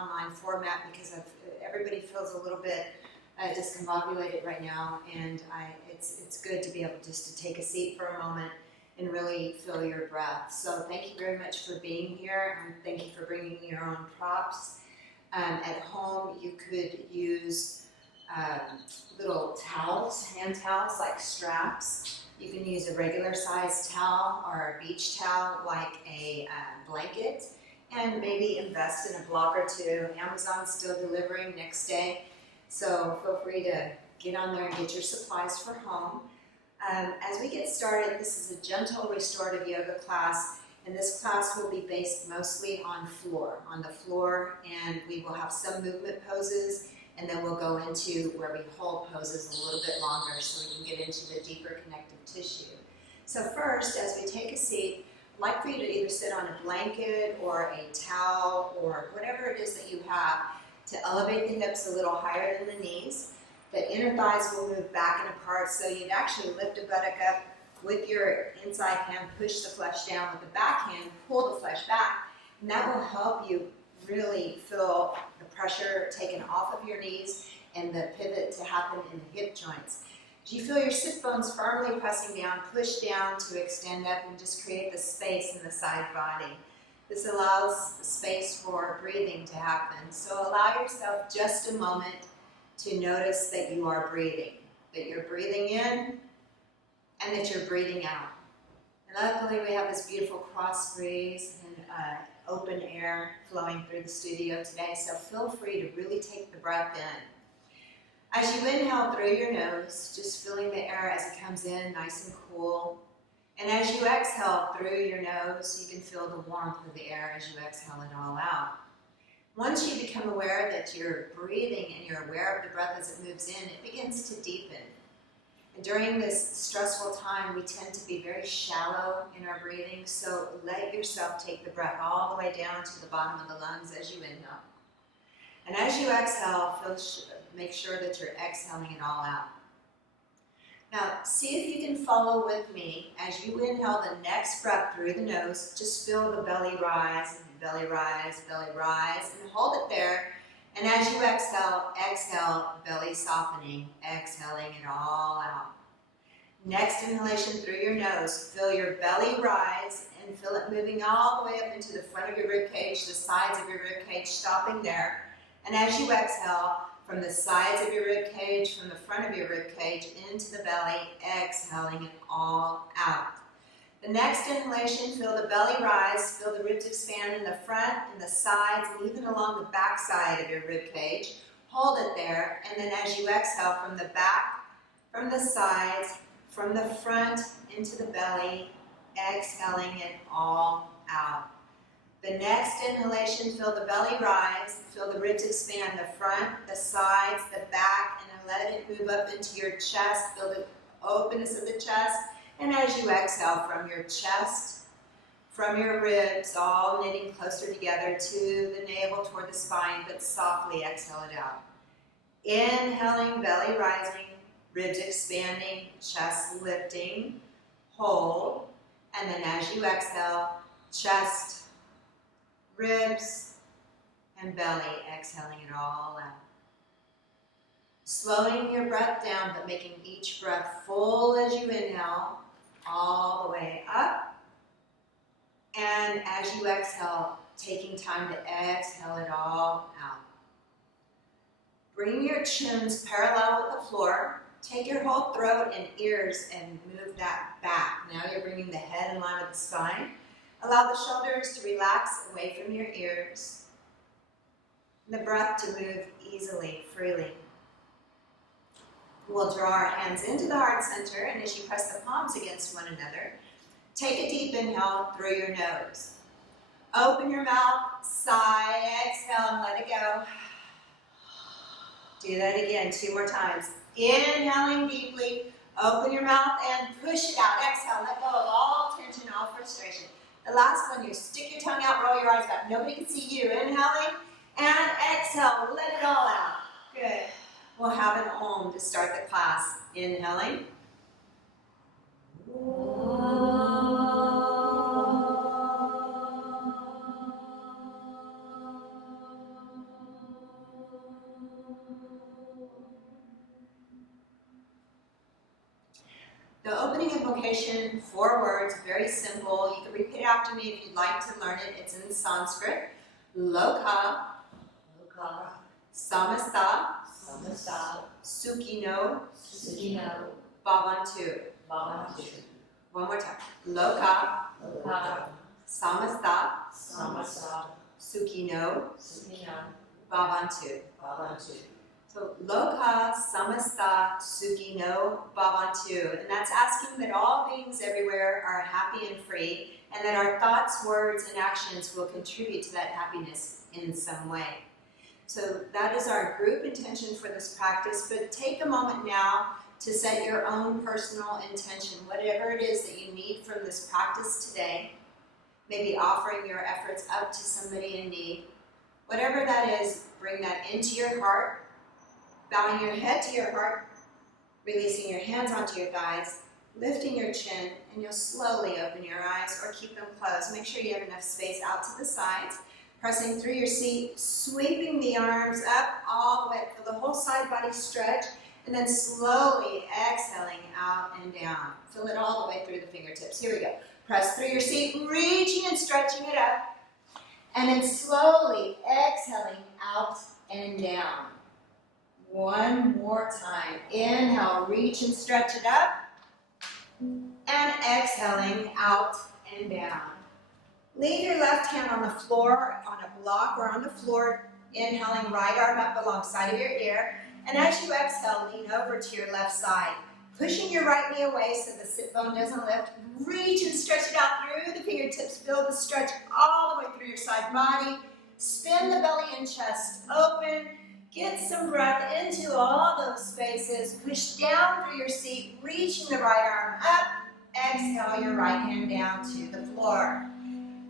online format because everybody feels a little bit discombobulated right now, and it's good to be able just to take a seat for a moment and really feel your breath. So thank you very much for being here, and thank you for bringing your own props. At home, you could use little towels, hand towels like straps. You can use a regular sized towel or a beach towel like a blanket, and maybe invest in a block or two. Amazon's still delivering next day, so feel free to get on there and get your supplies for home. As we get started, this is a gentle restorative yoga class, and this class will be based mostly on the floor, and we will have some movement poses, and then we'll go into where we hold poses a little bit longer so we can get into the deeper connective tissue. So first, as we take a seat, I'd like for you to either sit on a blanket or a towel or whatever it is that you have to elevate the hips a little higher than the knees. The inner thighs will move back and apart, so you'd actually lift a buttock up with your inside hand, push the flesh down with the back hand, pull the flesh back, and that will help you really feel the pressure taken off of your knees and the pivot to happen in the hip joints. As you feel your sit bones firmly pressing down, push down to extend up and just create the space in the side body. This allows space for breathing to happen. So allow yourself just a moment to notice that you are breathing, that you're breathing in and that you're breathing out. And luckily we have this beautiful cross breeze and open air flowing through the studio today, so feel free to really take the breath in. As you inhale through your nose, just feeling the air as it comes in, nice and cool. And as you exhale through your nose, you can feel the warmth of the air as you exhale it all out. Once you become aware that you're breathing and you're aware of the breath as it moves in, it begins to deepen. And during this stressful time, we tend to be very shallow in our breathing, so let yourself take the breath all the way down to the bottom of the lungs as you inhale. And as you exhale, make sure that you're exhaling it all out. Now, see if you can follow with me. As you inhale the next breath through the nose, just feel the belly rise, belly rise, and hold it there. And as you exhale, exhale, belly softening, exhaling it all out. Next inhalation through your nose, feel your belly rise and feel it moving all the way up into the front of your rib cage, the sides of your rib cage, stopping there. And as you exhale, from the sides of your rib cage, from the front of your rib cage, into the belly, exhaling it all out. The next inhalation, feel the belly rise, feel the ribs expand in the front, in the sides, and even along the back side of your rib cage. Hold it there, and then as you exhale from the back, from the sides, from the front into the belly, exhaling it all out. The next inhalation, feel the belly rise, feel the ribs expand, the front, the sides, the back, and then let it move up into your chest, feel the openness of the chest. And as you exhale from your chest, from your ribs, all knitting closer together to the navel, toward the spine, but softly exhale it out. Inhaling, belly rising, ribs expanding, chest lifting, hold, and then as you exhale, chest, ribs, and belly, exhaling it all out. Slowing your breath down, but making each breath full as you inhale, all the way up. And as you exhale, taking time to exhale it all out. Bring your chins parallel with the floor. Take your whole throat and ears and move that back. Now you're bringing the head in line with the spine. Allow the shoulders to relax away from your ears. And the breath to move easily, freely. We'll draw our hands into the heart center, and as you press the palms against one another, take a deep inhale through your nose. Open your mouth, sigh, exhale, and let it go. Do that again 2 more times. Inhaling deeply, open your mouth and push it out. Exhale, let go of all tension, all frustration. The last one, you stick your tongue out, roll your eyes back. Nobody can see you. Inhaling and exhale, let it all out. Good. We'll have an Om to start the class. Inhaling. opening invocation, 4 words, very simple. You can repeat it after me if you'd like to learn it. It's in Sanskrit. Loka, samasta, sukhino, bhavantu. One more time. Loka, samasta, sukhino, bhavantu. So, loka samasta sukhino bhavantu. And that's asking that all beings everywhere are happy and free, and that our thoughts, words, and actions will contribute to that happiness in some way. So that is our group intention for this practice, but take a moment now to set your own personal intention, whatever it is that you need from this practice today. Maybe offering your efforts up to somebody in need. Whatever that is, bring that into your heart. Bowing your head to your heart, releasing your hands onto your thighs, lifting your chin, and you'll slowly open your eyes or keep them closed. Make sure you have enough space out to the sides. Pressing through your seat, sweeping the arms up all the way for the whole side body stretch, and then slowly exhaling out and down. Feel it all the way through the fingertips. Here we go. Press through your seat, reaching and stretching it up, and then slowly exhaling out and down. One more time. Inhale, reach and stretch it up. And exhaling out and down. Leave your left hand on the floor, on a block or on the floor. Inhaling, right arm up alongside of your ear. And as you exhale, lean over to your left side. Pushing your right knee away so the sit bone doesn't lift. Reach and stretch it out through the fingertips. Feel the stretch all the way through your side body. Spin the belly and chest open. Get some breath into all those spaces. Push down through your seat, reaching the right arm up. Exhale your right hand down to the floor.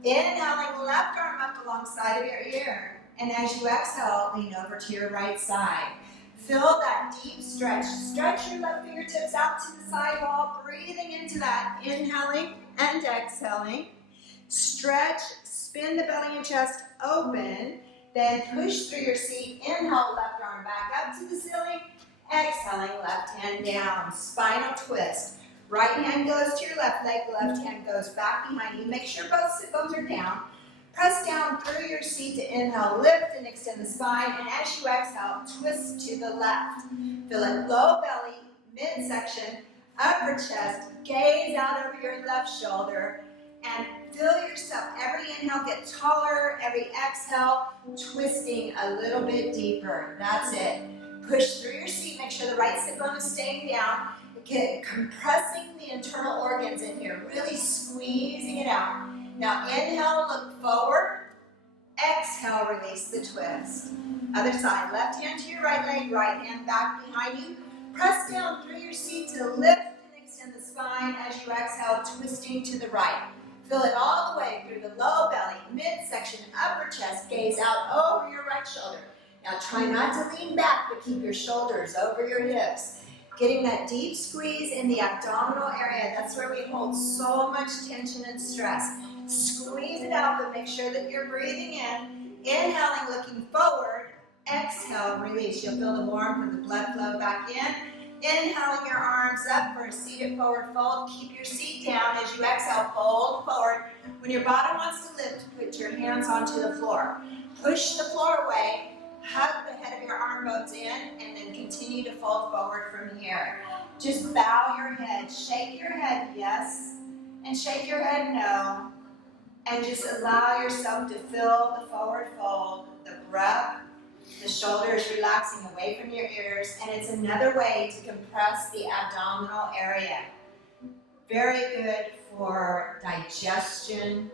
Inhaling, left arm up alongside of your ear. And as you exhale, lean over to your right side. Feel that deep stretch. Stretch your left fingertips out to the side wall, breathing into that. Inhaling and exhaling. Stretch, spin the belly and chest open. Then push through your seat. Inhale, left arm back up to the ceiling. Exhaling, left hand down. Spinal twist. Right hand goes to your left leg. Left hand goes back behind you. Make sure both sit bones are down. Press down through your seat to inhale. Lift and extend the spine. And as you exhale, twist to the left. Feel it low belly, midsection, upper chest. Gaze out over your left shoulder. And feel yourself, every inhale get taller, every exhale twisting a little bit deeper. That's it. Push through your seat, make sure the right sit bone is staying down. Get compressing the internal organs in here, really squeezing it out. Now inhale, look forward. Exhale, release the twist. Other side, left hand to your right leg, right hand back behind you. Press down through your seat to lift and extend the spine as you exhale, twisting to the right. Feel it all the way through the low belly, midsection, upper chest. Gaze out over your right shoulder. Now try not to lean back, but keep your shoulders over your hips. Getting that deep squeeze in the abdominal area. That's where we hold so much tension and stress. Squeeze it out, but make sure that you're breathing in. Inhaling, looking forward. Exhale, release. You'll feel the warmth of the blood flow back in. Inhaling your arms up for a seated forward fold. Keep your seat down as you exhale, fold forward. When your bottom wants to lift, put your hands onto the floor. Push the floor away. Hug the head of your arm bones in, and then continue to fold forward from here. Just bow your head. Shake your head yes, and shake your head no. And just allow yourself to feel the forward fold, the breath. The shoulders relaxing away from your ears, and it's another way to compress the abdominal area. Very good for digestion.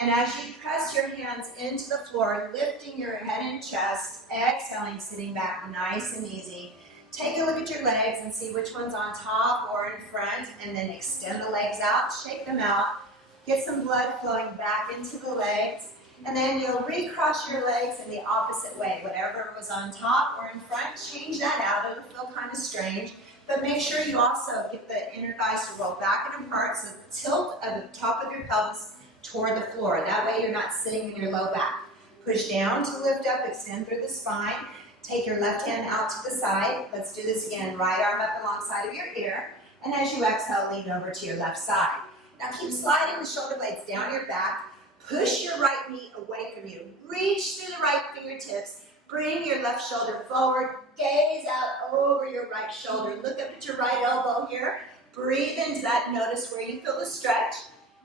And as you press your hands into the floor, lifting your head and chest, exhaling, sitting back nice and easy. Take a look at your legs and see which one's on top or in front, and then extend the legs out, shake them out. Get some blood flowing back into the legs. And then you'll recross your legs in the opposite way. Whatever was on top or in front, change that out. It'll feel kind of strange. But make sure you also get the inner thighs to roll back and apart, so the tilt of the top of your pelvis toward the floor. That way you're not sitting in your low back. Push down to lift up, extend through the spine. Take your left hand out to the side. Let's do this again. Right arm up alongside of your ear. And as you exhale, lean over to your left side. Now keep sliding the shoulder blades down your back. Push your right knee away from you. Reach through the right fingertips. Bring your left shoulder forward. Gaze out over your right shoulder. Look up at your right elbow here. Breathe into that. Notice where you feel the stretch.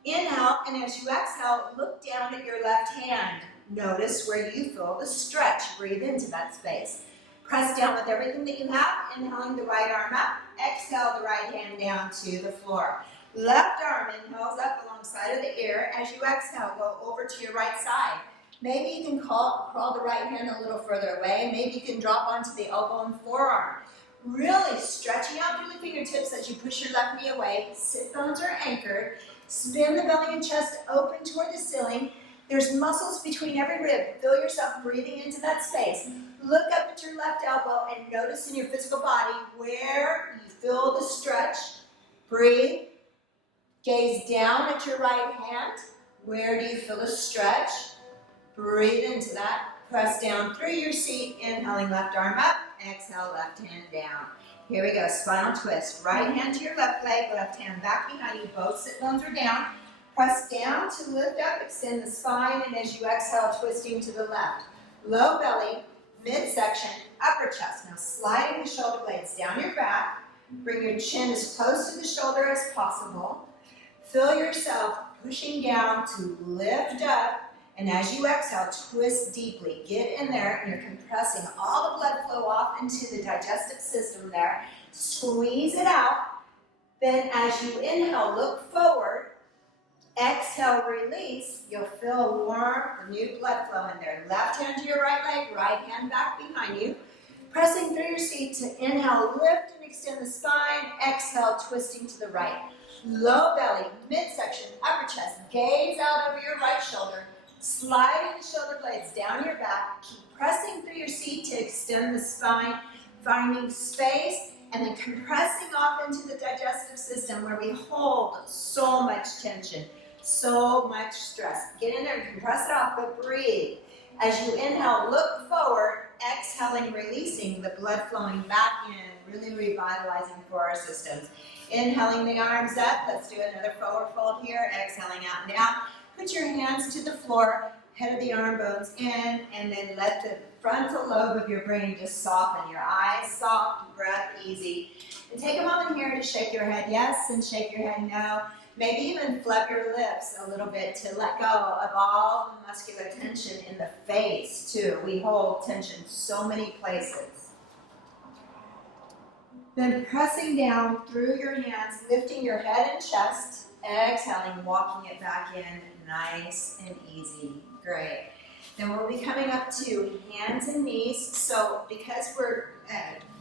Inhale, and as you exhale, look down at your left hand. Notice where you feel the stretch. Breathe into that space. Press down with everything that you have. Inhaling the right arm up. Exhale the right hand down to the floor. Left arm inhales up alongside of the ear. As you exhale, go over to your right side. Maybe you can crawl the right hand a little further away. Maybe you can drop onto the elbow and forearm. Really stretching out through the fingertips as you push your left knee away. Sit bones are anchored. Spin the belly and chest open toward the ceiling. There's muscles between every rib. Feel yourself breathing into that space. Look up at your left elbow and notice in your physical body where you feel the stretch. Breathe. Gaze down at your right hand. Where do you feel the stretch? Breathe into that. Press down through your seat. Inhaling left arm up. Exhale, left hand down. Here we go. Spinal twist. Right hand to your left leg. Left hand back behind you. Both sit bones are down. Press down to lift up. Extend the spine. And as you exhale, twisting to the left. Low belly. Midsection. Upper chest. Now sliding the shoulder blades down your back. Bring your chin as close to the shoulder as possible. Feel yourself pushing down to lift up. And as you exhale, twist deeply. Get in there, and you're compressing all the blood flow off into the digestive system there. Squeeze it out. Then as you inhale, look forward. Exhale, release. You'll feel warm, new blood flow in there. Left hand to your right leg, right hand back behind you. Pressing through your seat to inhale, lift and extend the spine. Exhale, twisting to the right. Low belly, midsection, upper chest. Gaze out over your right shoulder. Sliding the shoulder blades down your back. Keep pressing through your seat to extend the spine. Finding space and then compressing off into the digestive system where we hold so much tension, so much stress. Get in there and compress it off, but breathe. As you inhale, look forward. Exhaling, releasing the blood flowing back in, really revitalizing for our systems. Inhaling the arms up. Let's do another forward fold here. Exhaling out and down. Put your hands to the floor, head of the arm bones in, and then let the frontal lobe of your brain just soften. Your eyes soft, breath easy. And take a moment here to shake your head yes and shake your head no. Maybe even flap your lips a little bit to let go of all the muscular tension in the face too. We hold tension so many places. Then pressing down through your hands, lifting your head and chest. Exhaling, walking it back in, nice and easy. Great. Then we'll be coming up to hands and knees. So because we're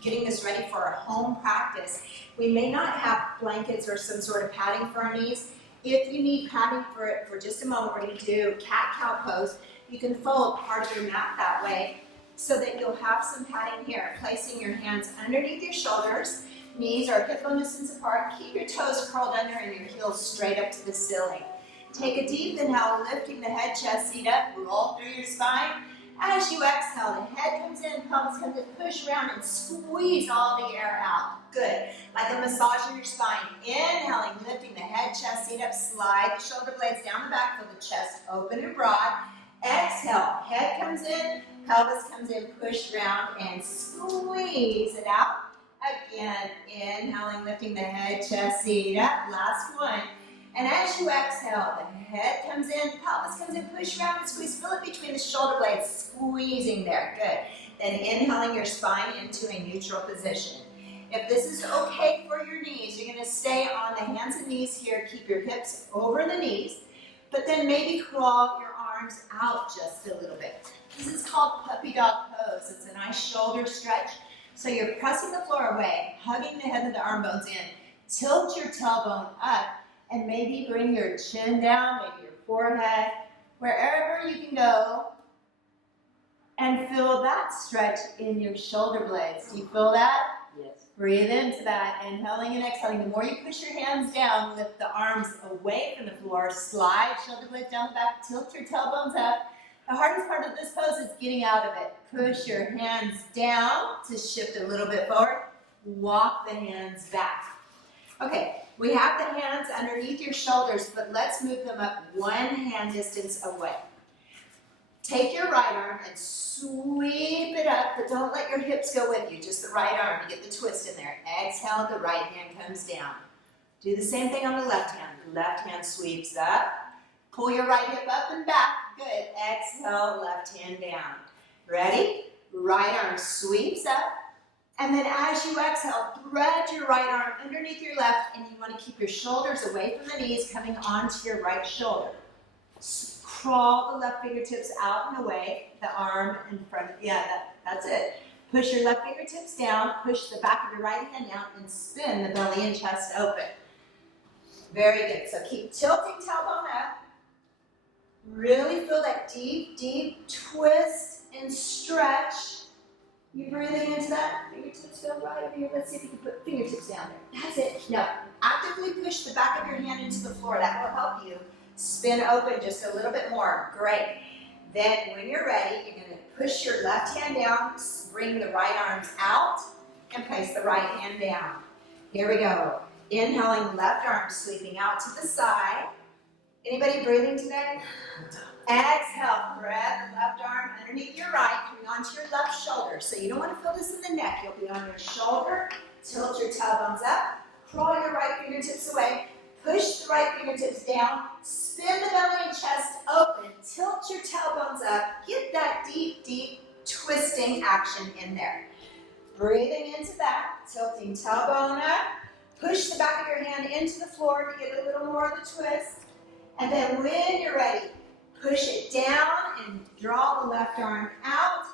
getting this ready for our home practice, we may not have blankets or some sort of padding for our knees. If you need padding for it for just a moment, we're going to do cat-cow pose. You can fold part of your mat that way so that you'll have some padding here. Placing your hands underneath your shoulders. Knees are hip bone distance apart. Keep your toes curled under and your heels straight up to the ceiling. Take a deep inhale, lifting the head, chest, seat up, roll through your spine. As you exhale, the head comes in, pelvis comes in, push around and squeeze all the air out. Good. Like a massage in your spine. Inhaling, lifting the head, chest, seat up, slide the shoulder blades down the back, feel the chest open and broad. Exhale, head comes in, pelvis comes in, push around and squeeze it out. Again, inhaling, lifting the head, chest, seat up. Last one. And as you exhale, the head comes in, pelvis comes in, push around and squeeze. Feel it between the shoulder blades, squeezing there. Good. Then inhaling your spine into a neutral position. If this is okay for your knees, you're going to stay on the hands and knees here. Keep your hips over the knees, but then maybe crawl your arms out just a little bit. This is called puppy dog pose. It's a nice shoulder stretch. So you're pressing the floor away, hugging the head of the arm bones in. Tilt your tailbone up, and maybe bring your chin down, maybe your forehead, wherever you can go, and feel that stretch in your shoulder blades. Do you feel that? Yes. Breathe into that, inhaling and exhaling. The more you push your hands down, lift the arms away from the floor, slide shoulder blades down the back, tilt your tailbones up. The hardest part of this pose is getting out of it. Push your hands down to shift a little bit forward. Walk the hands back. Okay, we have the hands underneath your shoulders, but let's move them up one hand distance away. Take your right arm and sweep it up, but don't let your hips go with you, just the right arm to get the twist in there. Exhale, the right hand comes down. Do the same thing on the left hand. The left hand sweeps up. Pull your right hip up and back. Good. Exhale, left hand down. Ready? Right arm sweeps up. And then as you exhale, thread your right arm underneath your left, and you want to keep your shoulders away from the knees, coming onto your right shoulder. Crawl the left fingertips out and away, the arm in front. Yeah, that's it. Push your left fingertips down, push the back of your right hand down, and spin the belly and chest open. Very good. So keep tilting tailbone up. Really feel that deep, deep twist and stretch. You breathing into that? Fingertips go right over here. Let's see if you can put fingertips down there. That's it. Now, actively push the back of your hand into the floor. That will help you spin open just a little bit more. Great. Then when you're ready, you're going to push your left hand down, bring the right arms out, and place the right hand down. Here we go. Inhaling, left arm sweeping out to the side. Anybody breathing today? Exhale, thread the left arm underneath your right, coming onto your left shoulder. So you don't want to feel this in the neck. You'll be on your shoulder. Tilt your tailbones up. Crawl your right fingertips away. Push the right fingertips down. Spin the belly and chest open. Tilt your tailbones up. Get that deep, deep twisting action in there. Breathing into that. Tilting tailbone up. Push the back of your hand into the floor to get a little more of the twist. And then when you're ready, push it down and draw the left arm out,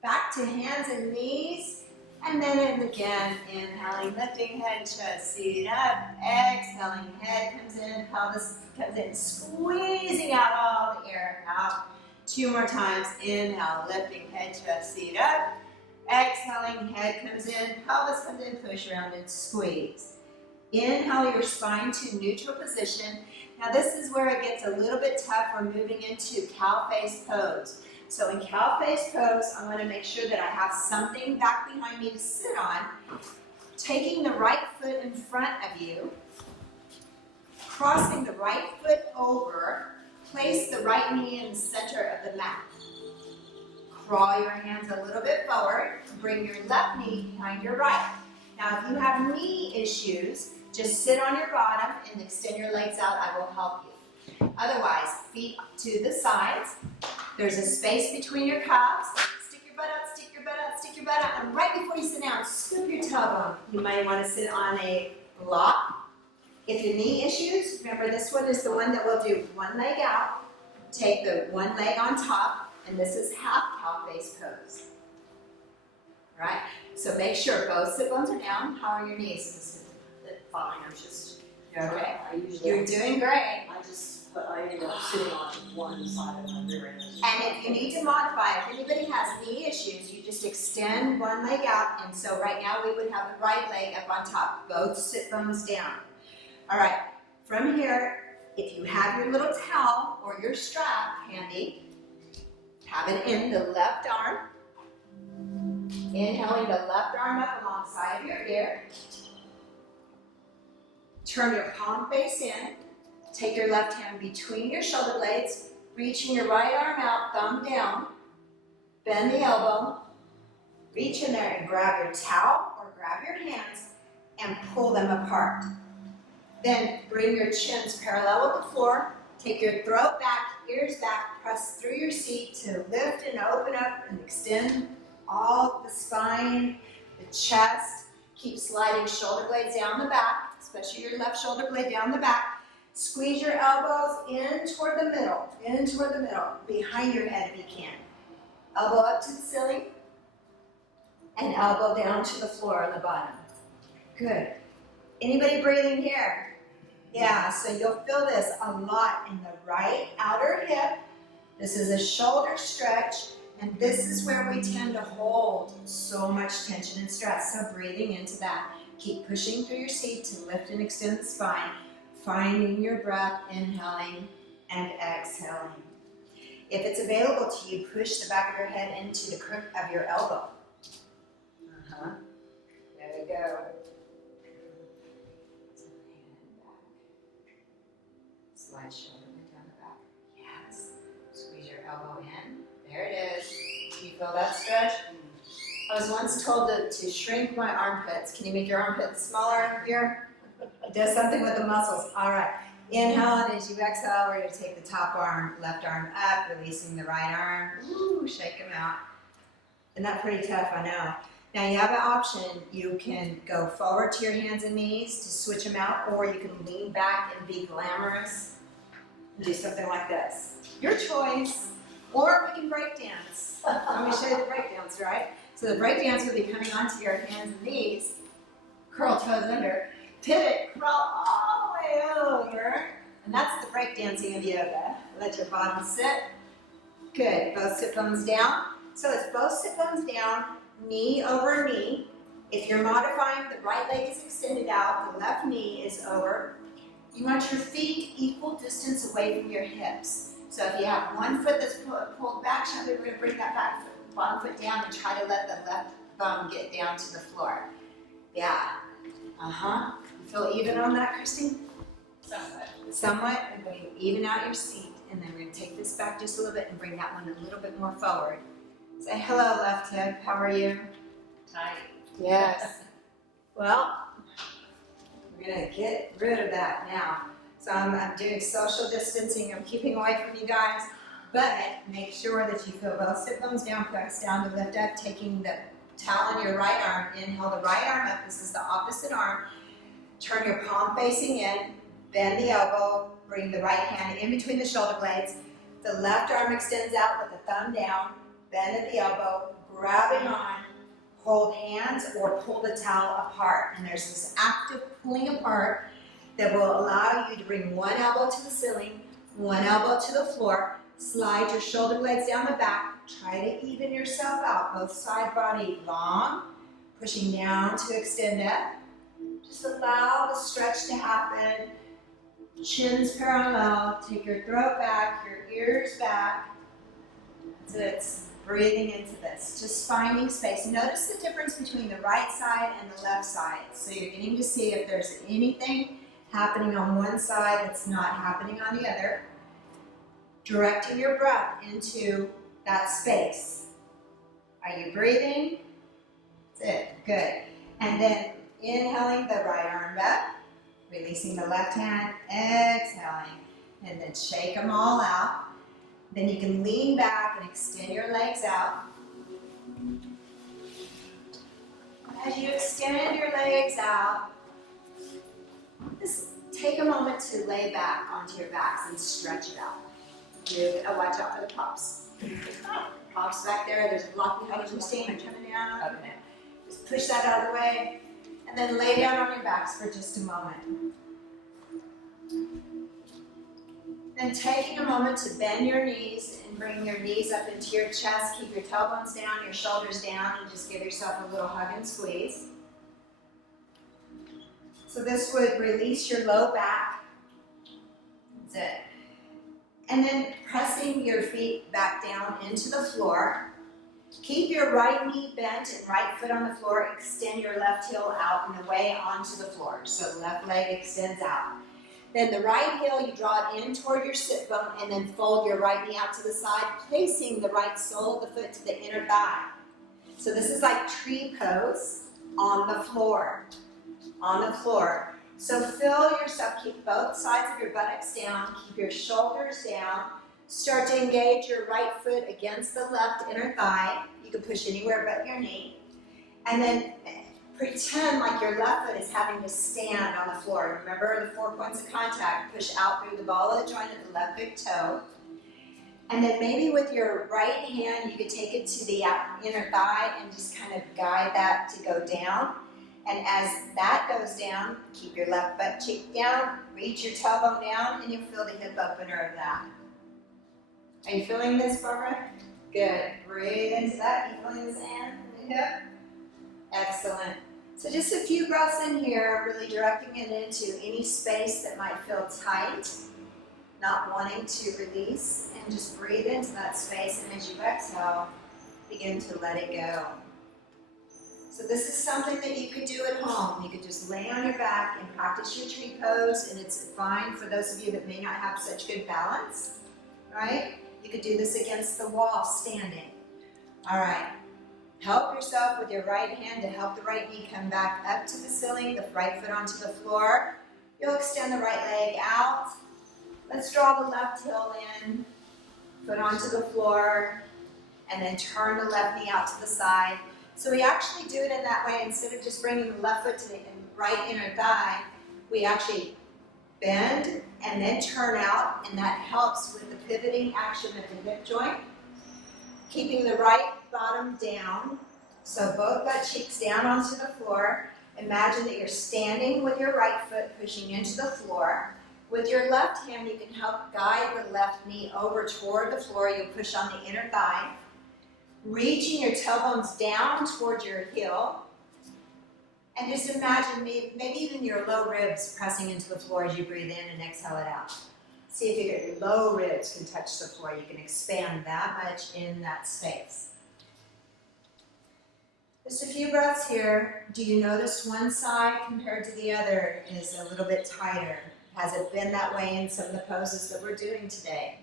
back to hands and knees, and then again, inhaling, lifting head, chest, seat up, exhaling, head comes in, pelvis comes in, squeezing out all the air out. 2 more times, inhale, lifting head, chest, seat up, exhaling, head comes in, pelvis comes in, push around and squeeze. Inhale your spine to neutral position. Now this is where it gets a little bit tough. We're moving into cow face pose. So in cow face pose, I want to make sure that I have something back behind me to sit on. Taking the right foot in front of you, crossing the right foot over, place the right knee in the center of the mat. Crawl your hands a little bit forward, bring your left knee behind your right. Now if you have knee issues, just sit on your bottom and extend your legs out. I will help you. Otherwise, feet to the sides. There's a space between your calves. Stick your butt out, stick your butt out, stick your butt out. And right before you sit down, scoop your tailbone. You might want to sit on a block. If you have knee issues, remember this one is the one that will do one leg out. Take the one leg on top, and this is half cow face pose. All right? So make sure both sit bones are down. How are your knees? Fine, I'm just, Okay. I usually, You're doing great. I end up sitting on one side of my rear end. And if you need to modify, if anybody has knee issues, you just extend one leg out. And so right now we would have the right leg up on top, both sit bones down. All right, from here, if you have your little towel or your strap handy, have it in the left arm. Inhaling the left arm up alongside of your ear. Turn your palm face in. Take your left hand between your shoulder blades, reaching your right arm out, thumb down. Bend the elbow. Reach in there and grab your towel or grab your hands and pull them apart. Then bring your chins parallel with the floor. Take your throat back, ears back, press through your seat to lift and open up and extend all the spine, the chest. Keep sliding shoulder blades down the back, especially your left shoulder blade down the back. Squeeze your elbows in toward the middle, behind your head if you can. Elbow up to the ceiling, and elbow down to the floor on the bottom. Good. Anybody breathing here? Yeah, so you'll feel this a lot in the right outer hip. This is a shoulder stretch, and this is where we tend to hold so much tension and stress. So breathing into that. Keep pushing through your seat to lift and extend the spine. Finding your breath, inhaling and exhaling. If it's available to you, push the back of your head into the crook of your elbow. There we go. slide shoulder blade down the back. Yes. Squeeze your elbow in. There it is. Do you feel that stretch? I was once told to shrink my armpits. Can you make your armpits smaller here? It does something with the muscles. All right. Inhale, and as you exhale, we're going to take the top arm, left arm up, releasing the right arm. Ooh, shake them out. Isn't that pretty tough? I know. Now you have an option. You can go forward to your hands and knees to switch them out, or you can lean back and be glamorous and do something like this. Your choice. Or we can break dance. I'm going to show you the break dance, right? So the break dance will be coming onto your hands and knees, curl toes under, pivot, crawl all the way over, and that's the break dancing of yoga. Let your bottom sit. Good. Both sit bones down. So it's both sit bones down, knee over knee. If you're modifying, the right leg is extended out, the left knee is over. You want your feet equal distance away from your hips. So if you have one foot that's pulled back, Shelby, we're going to bring that back foot, bottom foot down and try to let the left bum get down to the floor. Yeah. You feel even on that, Christine? Somewhat. Somewhat. I'm going to even out your seat, and then we're going to take this back just a little bit and bring that one a little bit more forward. Say hello, left hip. How are you? Tight. Yes. Well, we're going to get rid of that now. So I'm doing social distancing. I'm keeping away from you guys, but make sure that you feel both sit bones down, press down to lift up, taking the towel on your right arm. Inhale the right arm up. This is the opposite arm. Turn your palm facing in, bend the elbow, bring the right hand in between the shoulder blades. The left arm extends out with the thumb down, bend at the elbow, grabbing on, hold hands or pull the towel apart. And there's this active pulling apart that will allow you to bring one elbow to the ceiling, one elbow to the floor, slide your shoulder blades down the back, try to even yourself out, both side body long, pushing down to extend up. Just allow the stretch to happen, chins parallel, take your throat back, your ears back. That's it, it's breathing into this, just finding space. Notice the difference between the right side and the left side. So you're getting to see if there's anything happening on one side that's not happening on the other. Directing your breath into that space. Are you breathing? That's it, good. And then inhaling the right arm up, releasing the left hand, exhaling, and then shake them all out. Then you can lean back and extend your legs out. As you extend your legs out, just take a moment to lay back onto your backs and stretch it out. Watch out for the pops. Pops back there. There's a block behind you, Christine. I'm coming down. Okay. Just push that out of the way. And then lay down on your backs for just a moment. Then taking a moment to bend your knees and bring your knees up into your chest. Keep your tailbones down, your shoulders down, and just give yourself a little hug and squeeze. So this would release your low back. That's it. And then pressing your feet back down into the floor. Keep your right knee bent and right foot on the floor. Extend your left heel out and away onto the floor. So the left leg extends out. Then the right heel, you draw it in toward your sit bone and then fold your right knee out to the side, placing the right sole of the foot to the inner thigh. So this is like tree pose on the floor. On the floor. So feel yourself, keep both sides of your buttocks down, keep your shoulders down. Start to engage your right foot against the left inner thigh. You can push anywhere but your knee. And then pretend like your left foot is having to stand on the floor. Remember the 4 points of contact. Push out through the ball of the joint of the left big toe. And then maybe with your right hand, you could take it to the inner thigh and just kind of guide that to go down. And as that goes down, keep your left butt cheek down, reach your tailbone down, and you'll feel the hip opener of that. Are you feeling this, Barbara? Good. Breathe into that. Keep feeling this hand in the hip. Excellent. So just a few breaths in here, really directing it into any space that might feel tight, not wanting to release, and just breathe into that space, and as you exhale, begin to let it go. So this is something that you could do at home. You could just lay on your back and practice your tree pose, and it's fine for those of you that may not have such good balance, right? You could do this against the wall standing. All right. Help yourself with your right hand to help the right knee come back up to the ceiling, the right foot onto the floor. You'll extend the right leg out. Let's draw the left heel in, foot onto the floor, and then turn the left knee out to the side. So we actually do it in that way. Instead of just bringing the left foot to the right inner thigh, we actually bend and then turn out, and that helps with the pivoting action of the hip joint. Keeping the right bottom down, so both butt cheeks down onto the floor. Imagine that you're standing with your right foot pushing into the floor. With your left hand, you can help guide the left knee over toward the floor. You'll push on the inner thigh. Reaching your tailbones down toward your heel. And just imagine maybe even your low ribs pressing into the floor as you breathe in and exhale it out. See if your low ribs can touch the floor. You can expand that much in that space. Just a few breaths here. Do you notice one side compared to the other is a little bit tighter? Has it been that way in some of the poses that we're doing today?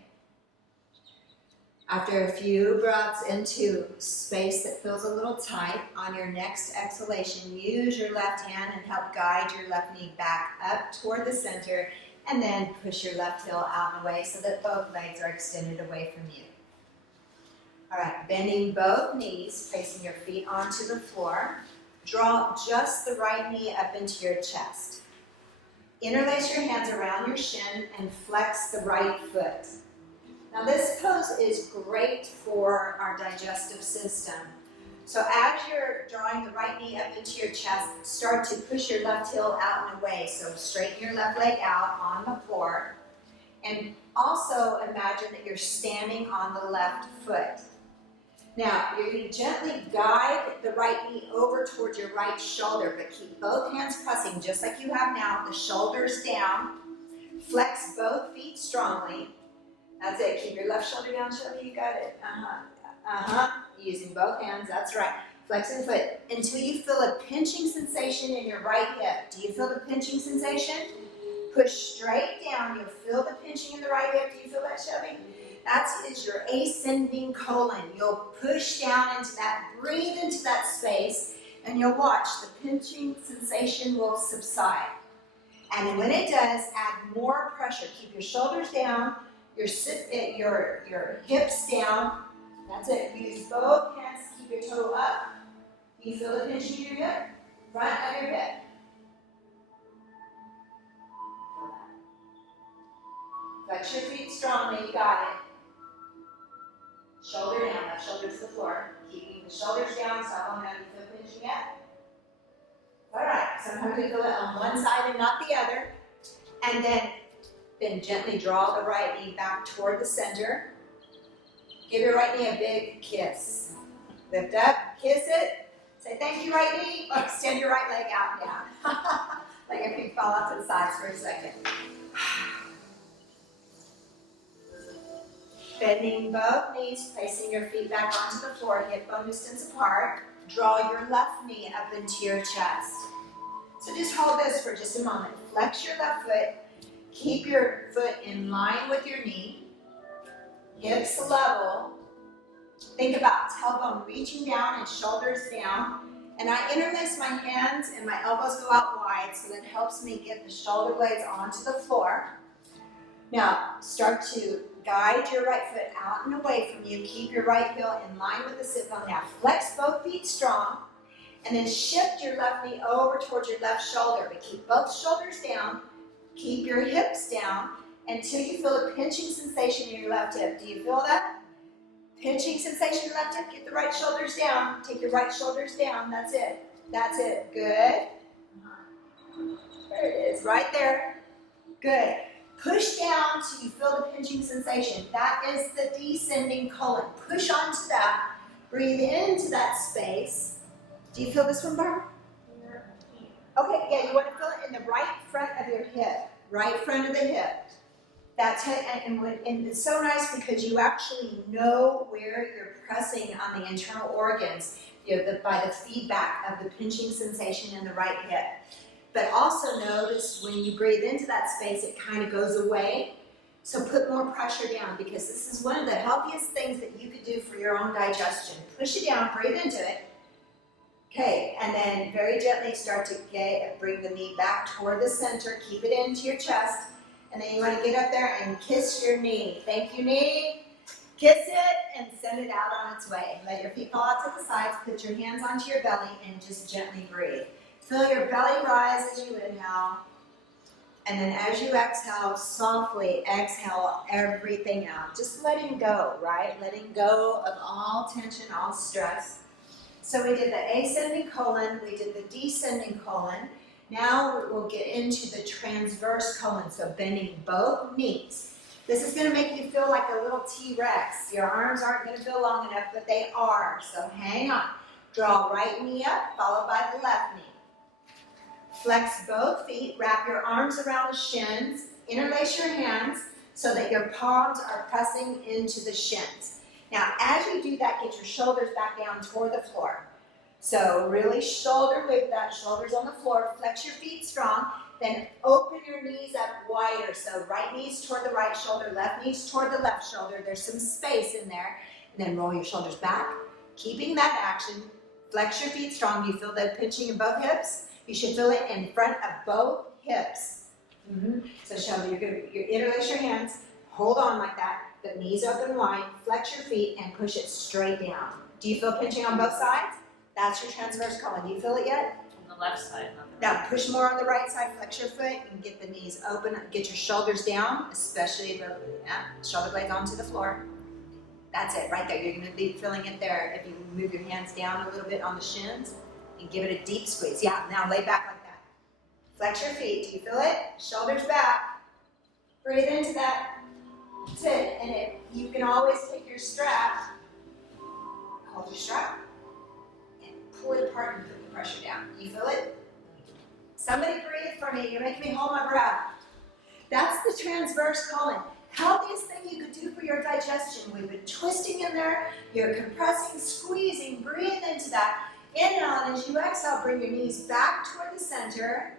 After a few breaths into space that feels a little tight, on your next exhalation, use your left hand and help guide your left knee back up toward the center, and then push your left heel out and away so that both legs are extended away from you. All right, bending both knees, placing your feet onto the floor. Draw just the right knee up into your chest. Interlace your hands around your shin and flex the right foot. Now this pose is great for our digestive system. So as you're drawing the right knee up into your chest, start to push your left heel out and away. So straighten your left leg out on the floor. And also imagine that you're standing on the left foot. Now, you're going to gently guide the right knee over towards your right shoulder, but keep both hands pressing just like you have now, the shoulders down. Flex both feet strongly. That's it. Keep your left shoulder down, Shelby. You got it. Using both hands. That's right. Flexing the foot until you feel a pinching sensation in your right hip. Do you feel the pinching sensation? Push straight down. You'll feel the pinching in the right hip. Do you feel that, Shelby? That is your ascending colon. You'll push down into that, breathe into that space, and you'll watch the pinching sensation will subside. And when it does, add more pressure. Keep your shoulders down, your hips down. That's it. Use both hands to keep your toe up. You feel the pinching in your hip? Front of your hip. Flex your feet strongly. You got it. Shoulder down, left shoulder to the floor. Keeping the shoulders down, so I don't know if you feel pinching yet. All right, sometimes we feel it on one side and not the other. And then gently draw the right knee back toward the center. Give your right knee a big kiss. Lift up, kiss it. Say thank you, right knee, or extend your right leg out and down. Like if you fall out to the sides for a second. Bending both knees, placing your feet back onto the floor, hip bone distance apart. Draw your left knee up into your chest. So just hold this for just a moment. Flex your left foot. Keep your foot in line with your knee. Hips level. Think about tailbone reaching down and shoulders down. And I interlace my hands and my elbows go out wide, so that helps me get the shoulder blades onto the floor. Now, start to guide your right foot out and away from you. Keep your right heel in line with the sit bone. Now, flex both feet strong, and then shift your left knee over towards your left shoulder. But keep both shoulders down. Keep your hips down until you feel a pinching sensation in your left hip. Do you feel that? Pinching sensation in your left hip. Get the right shoulders down. Take your right shoulders down. That's it. That's it. Good. There it is. Right there. Good. Push down till you feel the pinching sensation. That is the descending colon. Push onto that. Breathe into that space. Do you feel this one, Barb? Okay, yeah, you want to feel it in the right front of your hip. Right front of the hip. That's it, and it's so nice because you actually know where you're pressing on the internal organs. by the feedback of the pinching sensation in the right hip. But also notice when you breathe into that space, it kind of goes away. So put more pressure down, because this is one of the healthiest things that you could do for your own digestion. Push it down, breathe into it. Okay, and then very gently start to bring the knee back toward the center. Keep it into your chest. And then you want to get up there and kiss your knee. Thank you, knee. Kiss it and send it out on its way. Let your feet fall out to the sides. Put your hands onto your belly and just gently breathe. Feel your belly rise as you inhale. And then as you exhale, softly exhale everything out. Just letting go, right? Letting go of all tension, all stress. So we did the ascending colon, we did the descending colon. Now we'll get into the transverse colon, so bending both knees. This is going to make you feel like a little T-Rex. Your arms aren't going to feel long enough, but they are. So hang on. Draw right knee up, followed by the left knee. Flex both feet, wrap your arms around the shins, interlace your hands so that your palms are pressing into the shins. Now, as you do that, get your shoulders back down toward the floor. So really shoulder width, that shoulders on the floor, flex your feet strong, then open your knees up wider. So right knees toward the right shoulder, left knees toward the left shoulder. There's some space in there. And then roll your shoulders back, keeping that action. Flex your feet strong. Do you feel the pinching in both hips? You should feel it in front of both hips. So Shelby, you're going to interlace your hands, hold on like that, but knees open wide, flex your feet, and push it straight down. Do you feel pinching on both sides? That's your transverse colon. Do you feel it yet? On the left side, not the Now right. push more on the right side, flex your foot, and get the knees open. Get your shoulders down, especially the shoulder blades onto the floor. That's it, right there. You're going to be feeling it there. If you move your hands down a little bit on the shins and give it a deep squeeze. Yeah, now lay back like that. Flex your feet. Do you feel it? Shoulders back. Breathe into that. That's it. And you can always take your strap, hold your strap, and pull it apart and put the pressure down. You feel it? Somebody breathe for me. You're making me hold my breath. That's the transverse colon. Healthiest thing you could do for your digestion. We've been twisting in there. You're compressing, squeezing. Breathe into that. Inhale, and as you exhale, bring your knees back toward the center.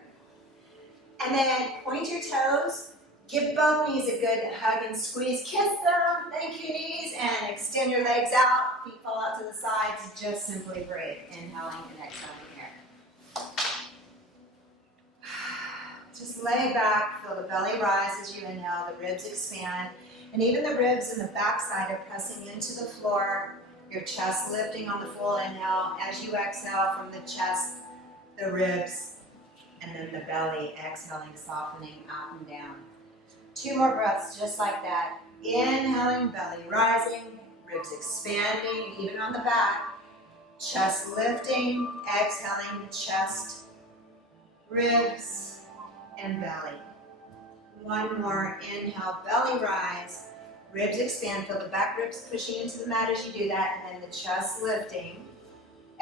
And then point your toes. Give both knees a good hug and squeeze. Kiss them. Thank you, knees. And extend your legs out. Feet fall out to the sides. Just simply breathe. Inhaling and exhaling here. Just lay back. Feel the belly rise as you inhale. The ribs expand. And even the ribs in the back side are pressing into the floor. Your chest lifting on the full inhale. As you exhale from the chest, the ribs, and then the belly exhaling, softening out and down. 2 more breaths just like that. Inhaling, belly rising, ribs expanding, even on the back. Chest lifting, exhaling, chest, ribs, and belly. 1 more. Inhale, belly rise. Ribs expand. Feel the back ribs pushing into the mat as you do that. And then the chest lifting.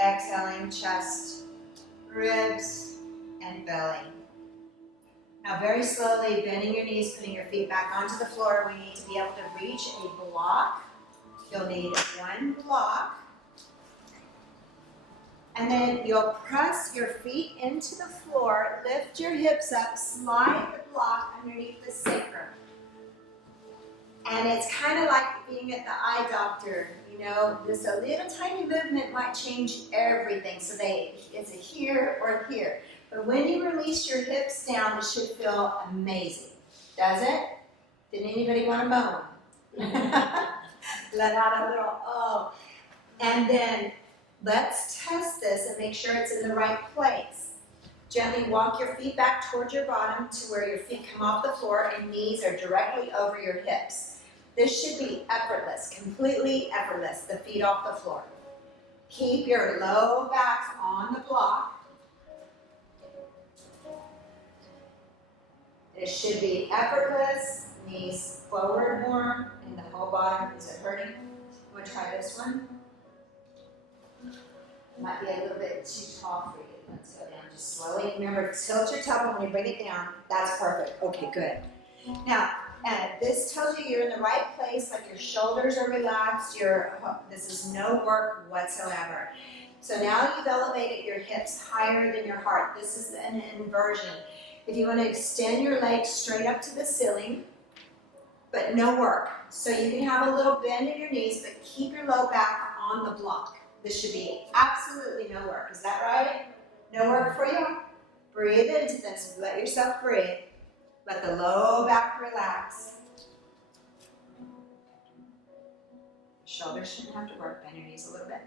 Exhaling, chest, ribs, and belly. Now very slowly, bending your knees, putting your feet back onto the floor. We need to be able to reach a block. You'll need 1 block. And then you'll press your feet into the floor, lift your hips up, slide the block underneath the sacrum. And it's kind of like being at the eye doctor, you know, this a little tiny movement might change everything. So it's a here or here. But when you release your hips down, it should feel amazing. Does it? Did anybody want to moan? Let out a little, oh. And then let's test this and make sure it's in the right place. Gently walk your feet back towards your bottom to where your feet come off the floor and knees are directly over your hips. This should be effortless, completely effortless, the feet off the floor. Keep your low backs on the block. It should be effortless, knees forward more, and the whole bottom. Is it hurting? Want to try this one? It might be a little bit too tall for you. Let's go down just slowly. Remember, tilt your tailbone when you bring it down. That's perfect. Okay, good. Now, this tells you you're in the right place, like your shoulders are relaxed. This is no work whatsoever. So now you've elevated your hips higher than your heart. This is an inversion. If you want to extend your legs straight up to the ceiling, but no work. So you can have a little bend in your knees, but keep your low back on the block. This should be absolutely no work. Is that right? No work for you? Breathe into this. Let yourself breathe. Let the low back relax. Shoulders shouldn't have to work. Bend your knees a little bit.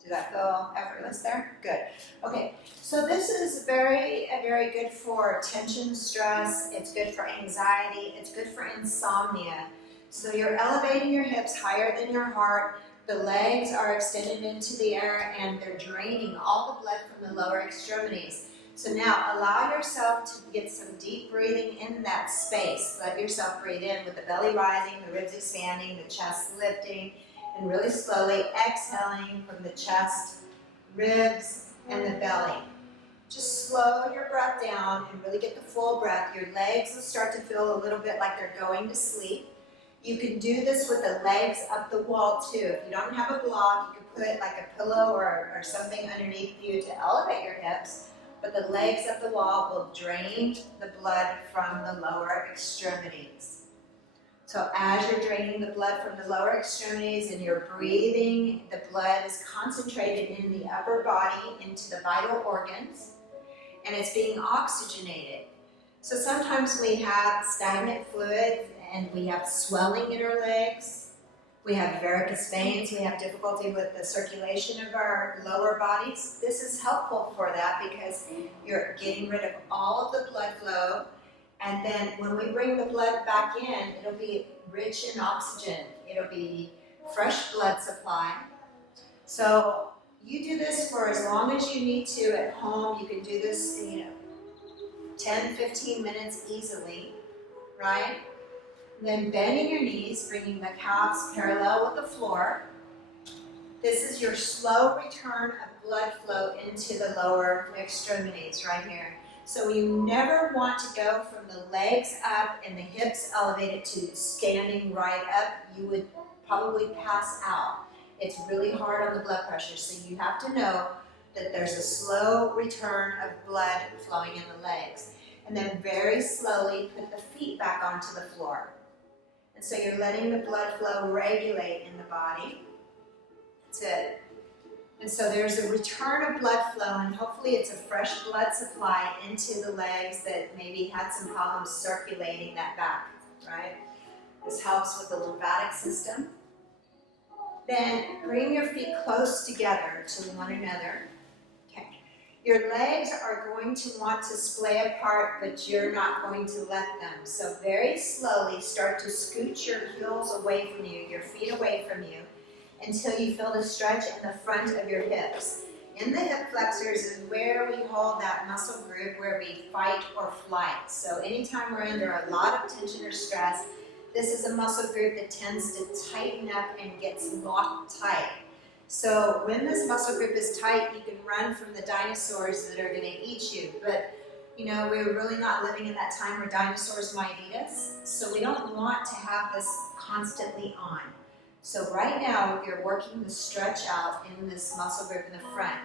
Does that feel effortless there? Good. Okay, so this is very good for tension, stress. It's good for anxiety. It's good for insomnia. So you're elevating your hips higher than your heart. The legs are extended into the air and they're draining all the blood from the lower extremities. So now allow yourself to get some deep breathing in that space. Let yourself breathe in with the belly rising, the ribs expanding, the chest lifting, and really slowly exhaling from the chest, ribs, and the belly. Just slow your breath down and really get the full breath. Your legs will start to feel a little bit like they're going to sleep. You can do this with the legs up the wall too. If you don't have a block, you can put like a pillow or something underneath you to elevate your hips. But the legs up the wall will drain the blood from the lower extremities. So as you're draining the blood from the lower extremities and you're breathing, the blood is concentrated in the upper body into the vital organs, and it's being oxygenated. So sometimes we have stagnant fluid and we have swelling in our legs. We have varicose veins. We have difficulty with the circulation of our lower bodies. This is helpful for that because you're getting rid of all of the blood flow. And then when we bring the blood back in, it'll be rich in oxygen. It'll be fresh blood supply. So you do this for as long as you need to at home. You can do this, 10, 15 minutes easily, right? And then bending your knees, bringing the calves parallel with the floor. This is your slow return of blood flow into the lower extremities right here. So you never want to go from the legs up and the hips elevated to standing right up. You would probably pass out. It's really hard on the blood pressure, so you have to know that there's a slow return of blood flowing in the legs. And then very slowly put the feet back onto the floor. And so you're letting the blood flow regulate in the body. That's it. And so there's a return of blood flow, and hopefully it's a fresh blood supply into the legs that maybe had some problems circulating that back, right? This helps with the lymphatic system. Then bring your feet close together to one another. Okay. Your legs are going to want to splay apart, but you're not going to let them. So very slowly start to scoot your heels away from you, your feet away from you, until you feel the stretch in the front of your hips. In the hip flexors is where we hold that muscle group where we fight or flight. So anytime we're under a lot of tension or stress, this is a muscle group that tends to tighten up and gets locked tight. So when this muscle group is tight, you can run from the dinosaurs that are going to eat you. But we're really not living in that time where dinosaurs might eat us. So we don't want to have this constantly on. So right now, you're working the stretch out in this muscle group in the front.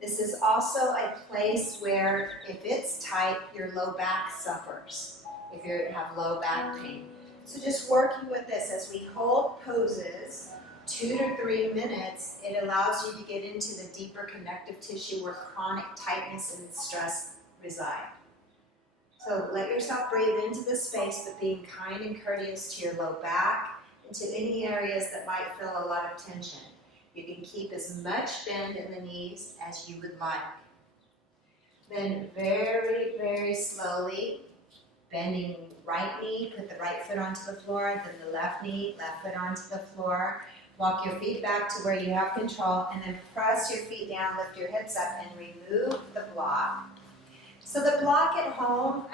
This is also a place where if it's tight, your low back suffers, if you have low back pain. So just working with this as we hold poses, 2 to 3 minutes, it allows you to get into the deeper connective tissue where chronic tightness and stress reside. So let yourself breathe into the space, but being kind and courteous to your low back, into any areas that might feel a lot of tension. You can keep as much bend in the knees as you would like. Then very, very slowly, bending right knee, put the right foot onto the floor, then the left knee, left foot onto the floor. Walk your feet back to where you have control, and then press your feet down, lift your hips up, and remove the block. So the block at home,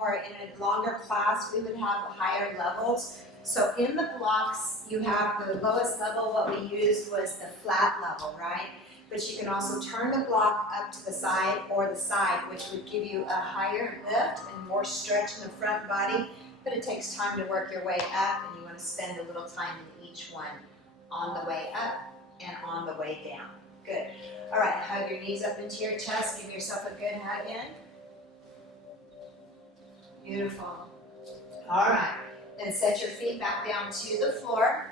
or in a longer class, we would have higher levels. So in the blocks, you have the lowest level. What we used was the flat level, right? But you can also turn the block up to the side or the side, which would give you a higher lift and more stretch in the front body. But it takes time to work your way up, and you want to spend a little time in each one on the way up and on the way down. Good. All right, hug your knees up into your chest. Give yourself a good hug in. Beautiful. All right. Then set your feet back down to the floor.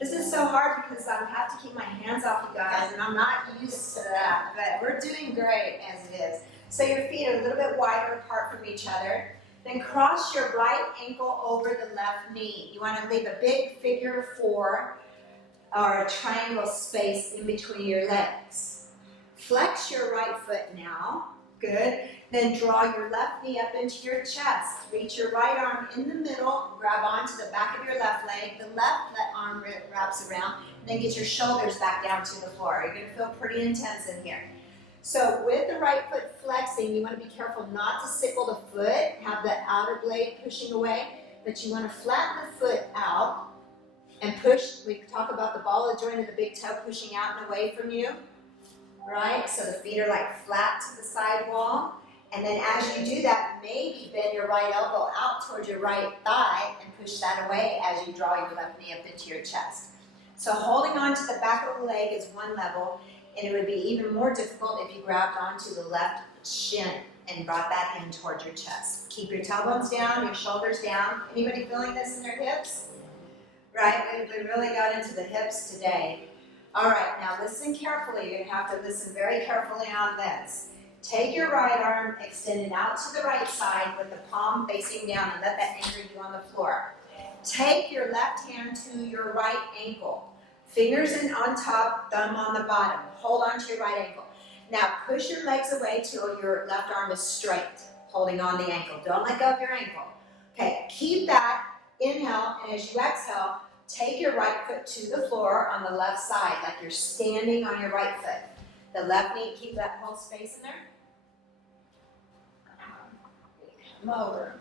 This is so hard because I have to keep my hands off you guys, and I'm not used to that, but we're doing great as it is. So your feet are a little bit wider apart from each other. Then cross your right ankle over the left knee. You want to leave a big figure 4 or a triangle space in between your legs. Flex your right foot now. Good. Then draw your left knee up into your chest. Reach your right arm in the middle. Grab onto the back of your left leg. The left arm wraps around. And then get your shoulders back down to the floor. You're going to feel pretty intense in here. So with the right foot flexing, you want to be careful not to sickle the foot. Have the outer blade pushing away. But you want to flatten the foot out and push. We talk about the ball of joint of the big toe pushing out and away from you. Right? So the feet are like flat to the side wall. And then as you do that, maybe bend your right elbow out towards your right thigh and push that away as you draw your left knee up into your chest. So holding on to the back of the leg is one level, and it would be even more difficult if you grabbed onto the left shin and brought that in towards your chest. Keep your tailbones down, your shoulders down. Anybody feeling this in their hips? Right? We really got into the hips today. All right, now listen carefully. You're going to have to listen very carefully on this. Take your right arm, extend it out to the right side with the palm facing down and let that anchor you on the floor. Take your left hand to your right ankle. Fingers in on top, thumb on the bottom. Hold on to your right ankle. Now push your legs away till your left arm is straight, holding on the ankle. Don't let go of your ankle. Okay, keep that. Inhale, and as you exhale, take your right foot to the floor on the left side, like you're standing on your right foot. The left knee, keep that whole space in there. Come over.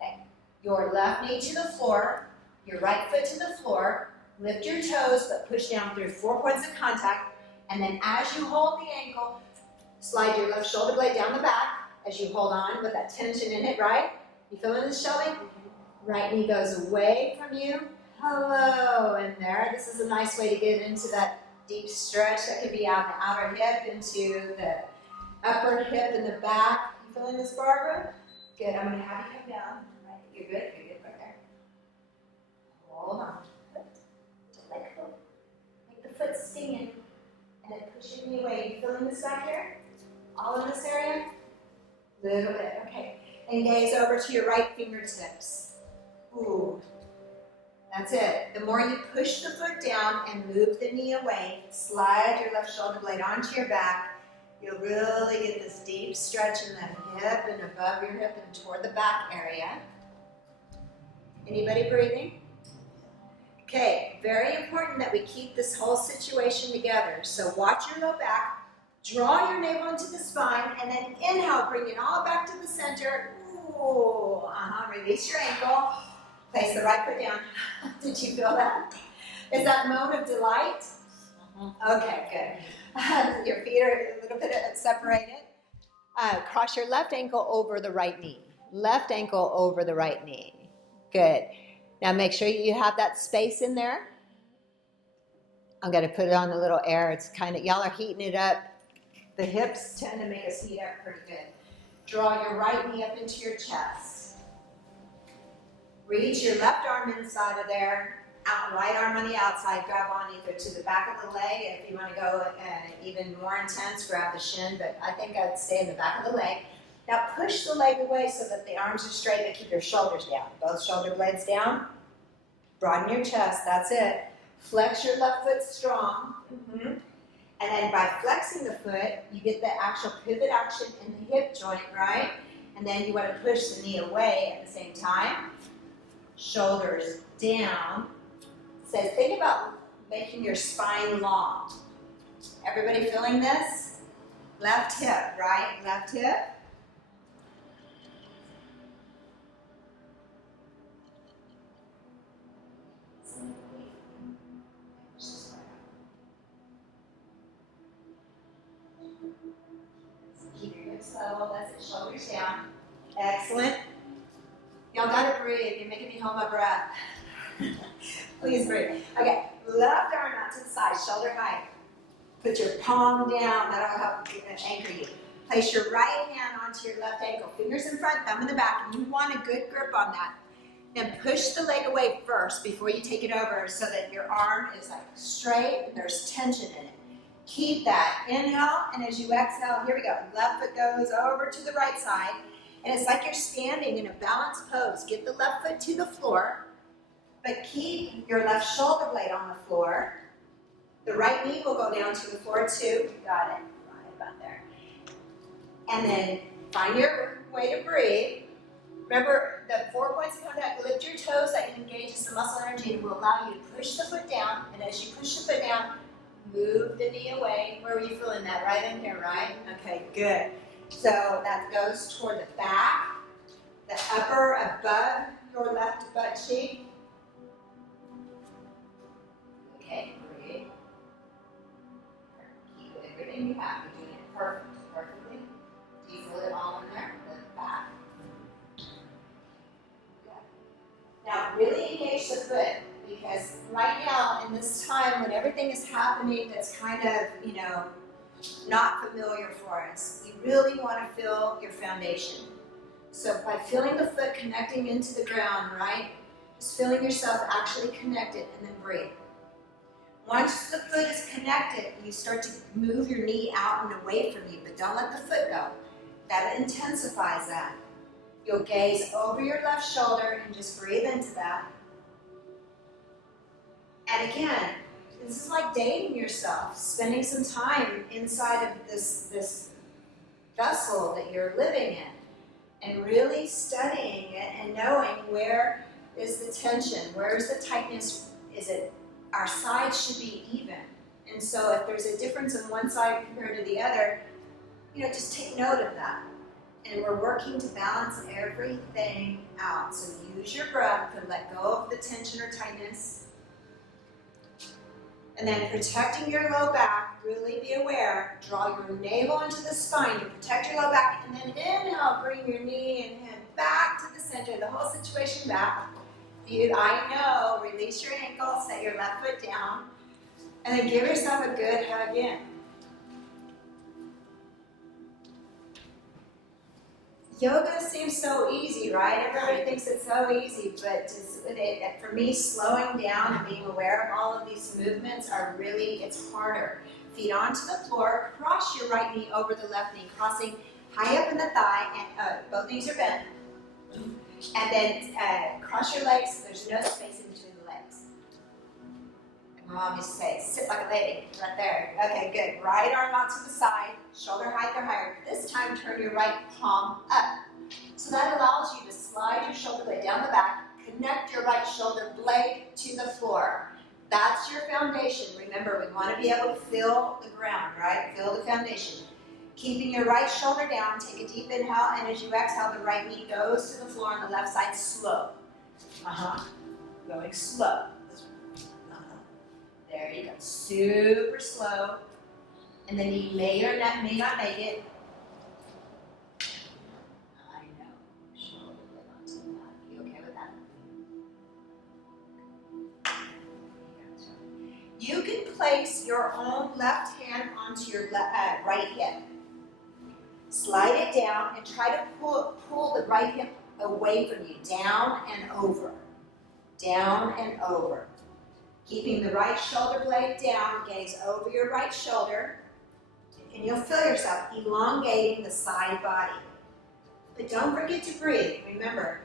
Okay. Your left knee to the floor, your right foot to the floor. Lift your toes, but push down through 4 points of contact. And then as you hold the ankle, slide your left shoulder blade down the back as you hold on with that tension in it, right? You feeling this, Shelby? Right knee goes away from you. Hello in there. This is a nice way to get into that deep stretch. That could be out the outer hip into the upper hip in the back. You feeling this, Barbara? Good. I'm going to have you come down. Right. You're good. You're good right there. Hold on. Just let go. Make the foot sting and then push your knee away. You feeling this back here? All in this area? Little bit. Okay. And gaze over to your right fingertips. Ooh. That's it. The more you push the foot down and move the knee away, slide your left shoulder blade onto your back, you'll really get this deep stretch in the hip and above your hip and toward the back area. Anybody breathing? Okay, very important that we keep this whole situation together. So watch your low back, draw your navel into the spine, and then inhale, bring it all back to the center. Ooh, release your ankle. Place the right foot down. Did you feel that? Is that moan of delight? Okay, good. Your feet are a little bit separated. Cross your left ankle over the right knee. Left ankle over the right knee. Good. Now make sure you have that space in there. I'm going to put it on a little air. It's kind of, y'all are heating it up. The hips tend to make us heat up pretty good. Draw your right knee up into your chest. Reach your left arm inside of there, right arm on the outside, grab on either to the back of the leg. If you want to go even more intense, grab the shin, but I think I'd stay in the back of the leg. Now push the leg away so that the arms are straight, but keep your shoulders down. Both shoulder blades down. Broaden your chest, that's it. Flex your left foot strong. And then by flexing the foot, you get the actual pivot action in the hip joint, right? And then you want to push the knee away at the same time. Shoulders down. Says, think about making your spine long. Everybody feeling this? Left hip, right? Left hip. Keep your hips level. That's it. Shoulders down. Excellent. Y'all got to breathe. breathe. You're making me hold my breath. Please breathe. Okay, left arm out to the side, shoulder height. Put your palm down, that'll help anchor you. Place your right hand onto your left ankle, fingers in front, thumb in the back, and you want a good grip on that. Then push the leg away first before you take it over so that your arm is like straight and there's tension in it. Keep that. Inhale, and as you exhale, here we go. Left foot goes over to the right side, and it's like you're standing in a balanced pose. Get the left foot to the floor, but keep your left shoulder blade on the floor. The right knee will go down to the floor too. Got it. Right about there. And then find your way to breathe. Remember the 4 points of contact. Lift your toes. That engages the muscle energy and will allow you to push the foot down. And as you push the foot down, move the knee away. Where were you feeling that? Right in here, right? Okay, good. So that goes toward the back, the upper above your left butt cheek. Okay, breathe. Keep everything you have. You're doing it perfectly. Do you feel it all in there? The back. Good. Now really engage the foot, because right now in this time when everything is happening that's kind of, not familiar for us, you really want to feel your foundation. So by feeling the foot connecting into the ground, right? Just feeling yourself actually connected, and then breathe. Once the foot is connected, you start to move your knee out and away from you, but don't let the foot go. That intensifies that. You'll gaze over your left shoulder and just breathe into that. And again, this is like dating yourself, spending some time inside of this vessel that you're living in, and really studying it and knowing where is the tension, where is the tightness. Is it our sides should be even, and so if there's a difference on one side compared to the other, just take note of that. And we're working to balance everything out. So use your breath to let go of the tension or tightness. And then protecting your low back, really be aware. Draw your navel into the spine to protect your low back. And then inhale, bring your knee and head back to the center, the whole situation back. I know, release your ankle, set your left foot down, and then give yourself a good hug in. Yoga seems so easy, right? Everybody thinks it's so easy, but for me, slowing down and being aware of all of these movements it's harder. Feet onto the floor, cross your right knee over the left knee, crossing high up in the thigh, and both knees are bent. And then cross your legs, there's no space in between the legs. My mom used to say, sit like a lady, right there. Okay, good. Right arm out to the side, shoulder height or higher. This time, turn your right palm up. So that allows you to slide your shoulder blade down the back, connect your right shoulder blade to the floor. That's your foundation. Remember, we want to be able to feel the ground, right? Feel the foundation. Keeping your right shoulder down, take a deep inhale, and as you exhale, the right knee goes to the floor on the left side, slow. Going slow. There you go. Super slow. And then you may or may not make it. I know. Shoulder blade onto the back. You okay with that? You can place your own left hand onto your right hip. Slide it down and try to pull the right hip away from you, down and over. Down and over. Keeping the right shoulder blade down, gaze over your right shoulder, and you'll feel yourself elongating the side body. But don't forget to breathe. Remember,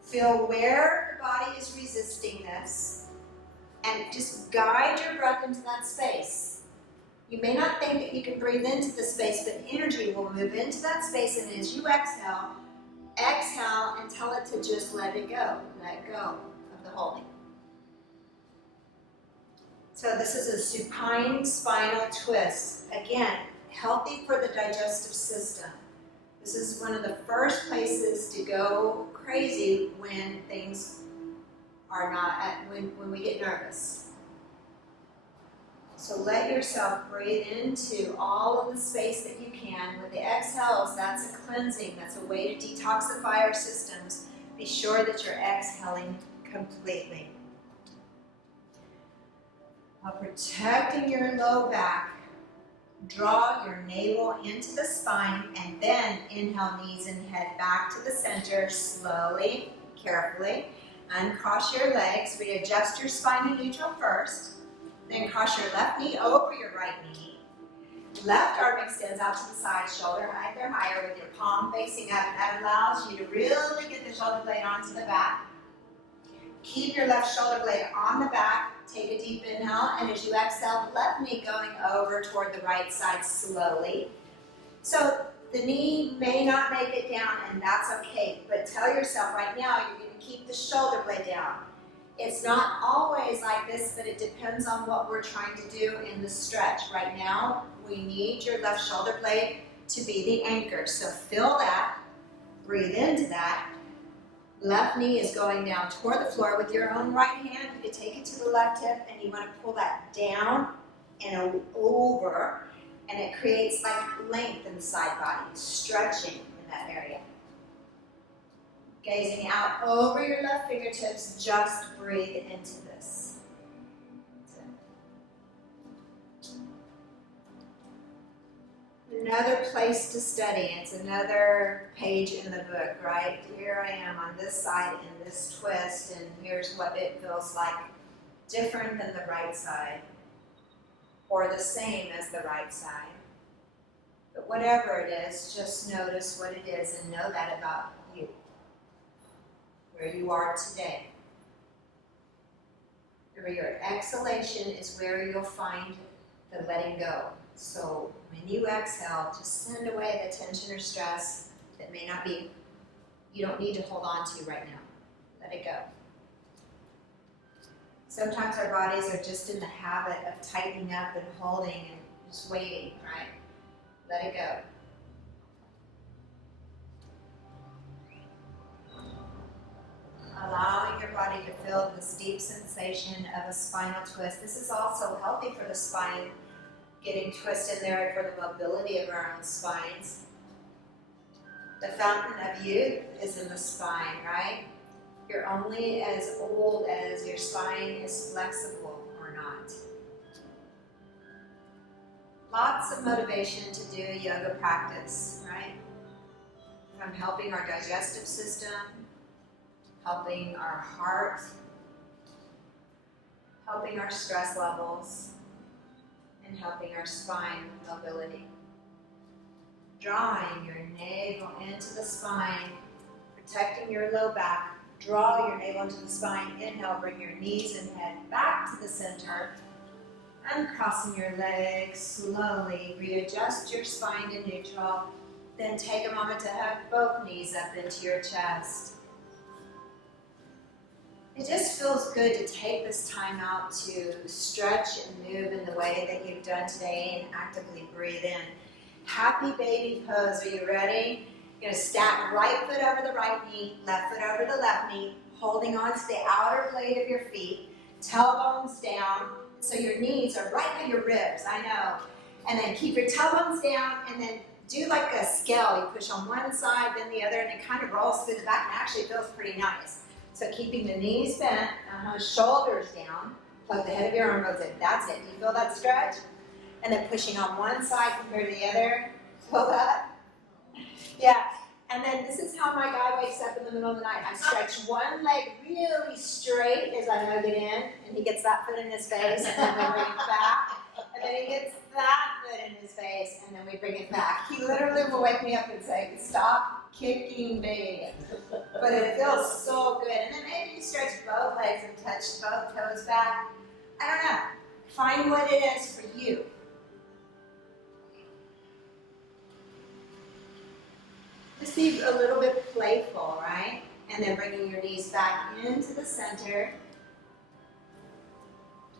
feel where the body is resisting this, and just guide your breath into that space. You may not think that you can breathe into the space, but energy will move into that space, and as you exhale and tell it to just let it go. Let go of the holding. So this is a supine spinal twist. Again, healthy for the digestive system. This is one of the first places to go crazy when things are not, when we get nervous. So let yourself breathe into all of the space that you can. With the exhales, that's a cleansing. That's a way to detoxify our systems. Be sure that you're exhaling completely. While protecting your low back, draw your navel into the spine and then inhale knees and head back to the center slowly, carefully. Uncross your legs, readjust your spine to neutral first. Then cross your left knee over your right knee. Left arm extends out to the side, shoulder height or higher with your palm facing up. That allows you to really get the shoulder blade onto the back. Keep your left shoulder blade on the back. Take a deep inhale, and as you exhale, left knee going over toward the right side slowly. So the knee may not make it down, and that's okay, but tell yourself right now you're going to keep the shoulder blade down. It's not always like this, but it depends on what we're trying to do in the stretch. Right now, we need your left shoulder blade to be the anchor. So feel that, breathe into that. Left knee is going down toward the floor with your own right hand. You can take it to the left hip, and you want to pull that down and over, and it creates like length in the side body, stretching in that area. Gazing out over your left fingertips, just breathe into this. Another place to study. It's another page in the book, right? Here I am on this side in this twist, and here's what it feels like. Different than the right side, or the same as the right side. But whatever it is, just notice what it is and know that about you, where you are today. Where your exhalation is where you'll find the letting go. So when you exhale, just send away the tension or stress that may not be, you don't need to hold on to right now. Let it go. Sometimes our bodies are just in the habit of tightening up and holding and just waiting, right? Let it go. Allowing your body to feel this deep sensation of a spinal twist. This is also healthy for the spine, getting twist in there for the mobility of our own spines. The fountain of youth is in the spine, right? You're only as old as your spine is flexible or not. Lots of motivation to do yoga practice, right? From helping our digestive system, helping our heart, helping our stress levels, and helping our spine mobility. Drawing your navel into the spine, protecting your low back. Draw your navel into the spine. Inhale, bring your knees and head back to the center. Uncrossing your legs slowly. Readjust your spine to neutral. Then take a moment to hug both knees up into your chest. It just feels good to take this time out to stretch and move in the way that you've done today and actively breathe in. Happy baby pose. Are you ready? You're going to stack right foot over the right knee, left foot over the left knee, holding on to the outer blade of your feet, tailbones down, so your knees are right by your ribs, I know. And then keep your tailbones down, and then do like a scale. You push on one side, then the other, and it kind of rolls through the back, and actually feels pretty nice. So keeping the knees bent, shoulders down, plug the head of your arm goes in. That's it. Do you feel that stretch? And then pushing on one side compared to the other. Feel that? Yeah. And then this is how my guy wakes up in the middle of the night. I stretch one leg really straight as I hug it in, and he gets that foot in his face, and then we bring it back. And then he gets that foot in his face, and then we bring it back. He literally will wake me up and say, "Stop kicking me." But it feels so good. And then maybe you stretch both legs and touch both toes back. I don't know. Find what it is for you. Just be a little bit playful, right? And then bringing your knees back into the center.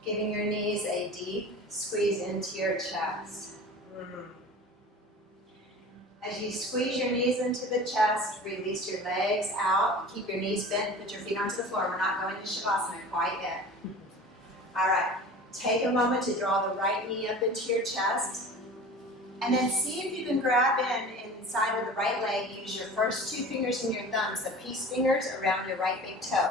Giving your knees a deep squeeze into your chest. As you squeeze your knees into the chest, release your legs out. Keep your knees bent. Put your feet onto the floor. We're not going to Shavasana quite yet. All right. Take a moment to draw the right knee up into your chest. And then see if you can grab inside of the right leg. Use your first 2 fingers and your thumbs, the peace fingers, around your right big toe.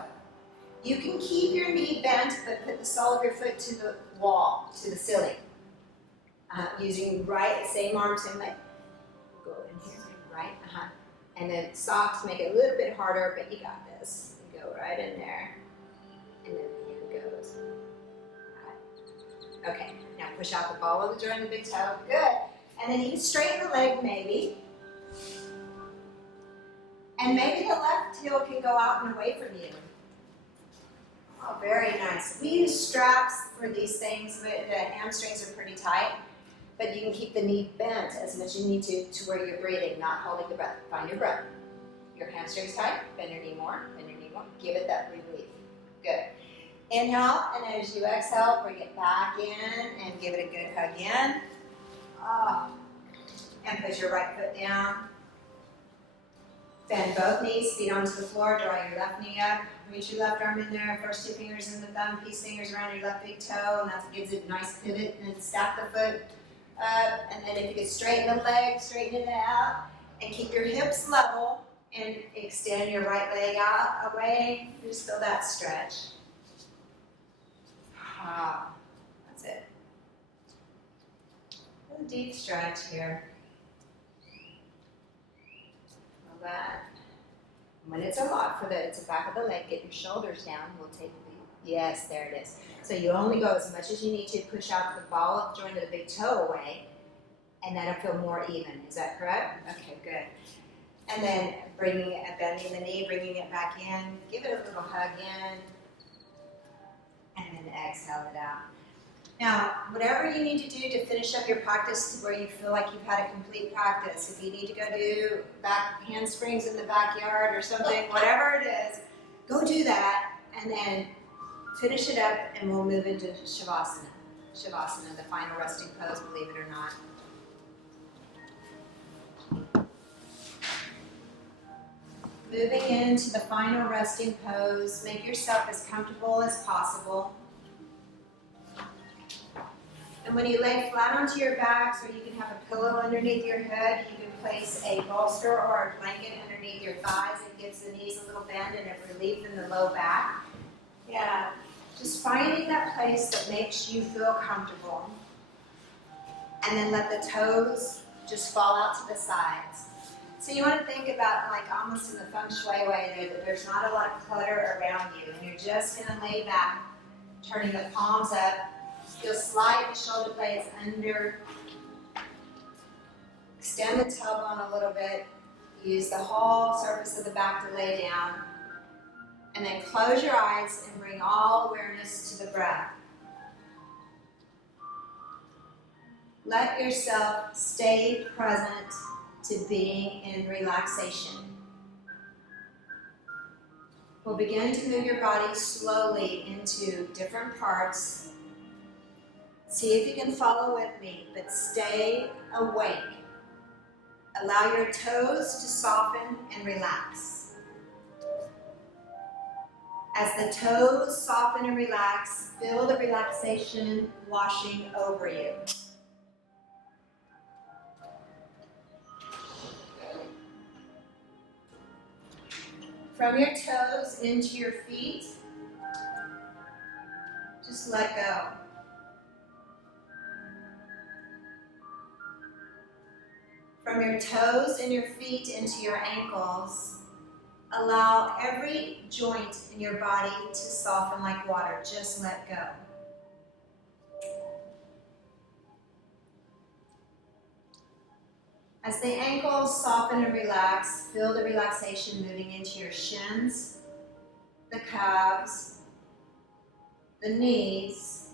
You can keep your knee bent, but put the sole of your foot to the wall, to the ceiling. Using same arm, same leg. Go in here, right? And then soft, make it a little bit harder, but you got this. You go right in there. And then hand goes. Right. Okay, now push out the ball of the joint of the big toe. Good. And then you can straighten the leg maybe. And maybe the left heel can go out and away from you. Oh, very nice. We use straps for these things, but the hamstrings are pretty tight. But you can keep the knee bent as much as you need to where you're breathing, not holding the breath. Find your breath. Your hamstrings tight, bend your knee more, bend your knee more. Give it that relief. Good. Inhale, and as you exhale, bring it back in and give it a good hug in. Oh. And put your right foot down. Bend both knees, feet onto the floor, draw your left knee up. Reach your left arm in there, first 2 fingers in the thumb, peace fingers around your left big toe, and that gives it a nice pivot. And then stack the foot up, and then if you can straighten the leg, straighten it out, and keep your hips level, and extend your right leg out, away. Just feel that stretch. That's it. A deep stretch here. Feel that. When it's a lot it's the back of the leg, get your shoulders down. We'll take the, yes, there it is. So you only go as much as you need to push out the ball of the joint of the big toe away, and that'll feel more even. Is that correct? Okay, good. And then bending the knee, bringing it back in. Give it a little hug in, and then exhale it out. Now, whatever you need to do to finish up your practice to where you feel like you've had a complete practice, if you need to go do back handsprings in the backyard or something, whatever it is, go do that, and then finish it up, and we'll move into Shavasana. Shavasana, the final resting pose, believe it or not. Moving into the final resting pose, make yourself as comfortable as possible. And when you lay flat onto your back, so you can have a pillow underneath your head, you can place a bolster or a blanket underneath your thighs. It gives the knees a little bend and a relief in the low back. Yeah, just finding that place that makes you feel comfortable. And then let the toes just fall out to the sides. So you want to think about, like almost in the feng shui way, that there's not a lot of clutter around you, and you're just going to lay back, turning the palms up. You'll slide the shoulder blades under, extend the tailbone a little bit, use the whole surface of the back to lay down, and then close your eyes and bring all awareness to the breath. Let yourself stay present to being in relaxation. We'll begin to move your body slowly into different parts. See if you can follow with me, but stay awake. Allow your toes to soften and relax. As the toes soften and relax, feel the relaxation washing over you. From your toes into your feet, just let go. From your toes and your feet into your ankles, allow every joint in your body to soften like water. Just let go. As the ankles soften and relax, feel the relaxation moving into your shins, the calves, the knees,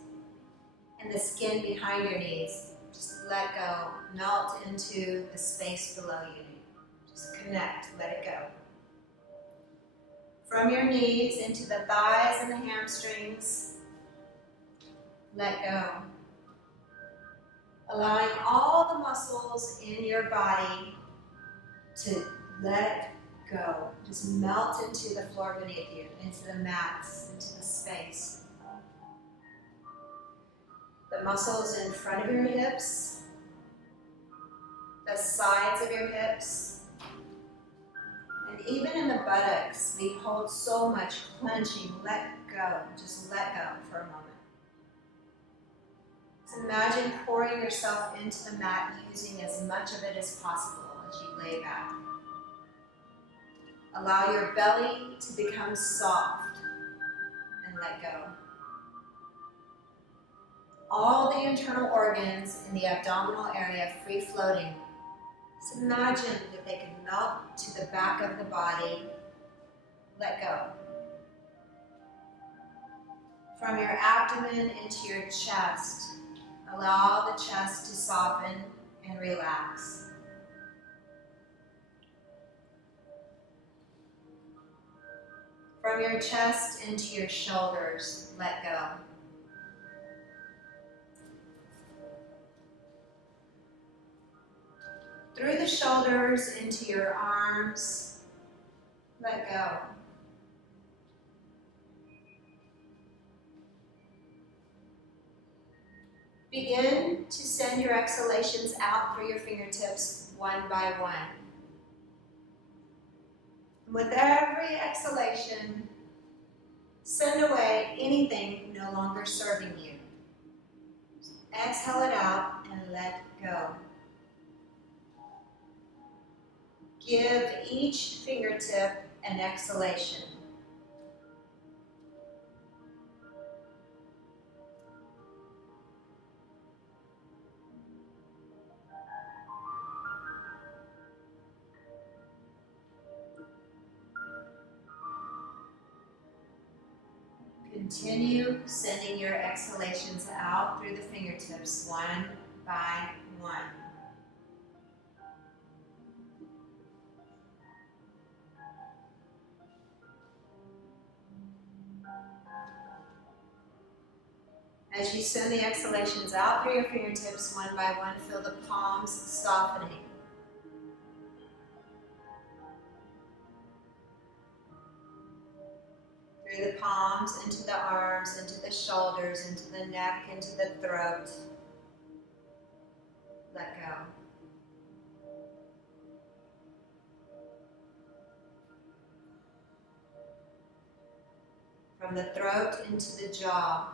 and the skin behind your knees. Just let go, melt into the space below you. Just connect, let it go. From your knees into the thighs and the hamstrings, let go. Allowing all the muscles in your body to let go. Just melt into the floor beneath you, into the mats, into the space. The muscles in front of your hips, the sides of your hips, and even in the buttocks. We hold so much clenching. Let go. Just let go for a moment. So imagine pouring yourself into the mat, using as much of it as possible as you lay back. Allow your belly to become soft and let go. All the internal organs in the abdominal area free floating. So imagine that they can melt to the back of the body. Let go. From your abdomen into your chest, allow the chest to soften and relax. From your chest into your shoulders, let go. Through the shoulders into your arms, let go. Begin to send your exhalations out through your fingertips one by one. With every exhalation, send away anything no longer serving you. Exhale it out and let go. Give each fingertip an exhalation. Continue sending your exhalations out through the fingertips one by one. As you send the exhalations out through your fingertips one by one, feel the palms softening. Through the palms, into the arms, into the shoulders, into the neck, into the throat. Let go. From the throat into the jaw.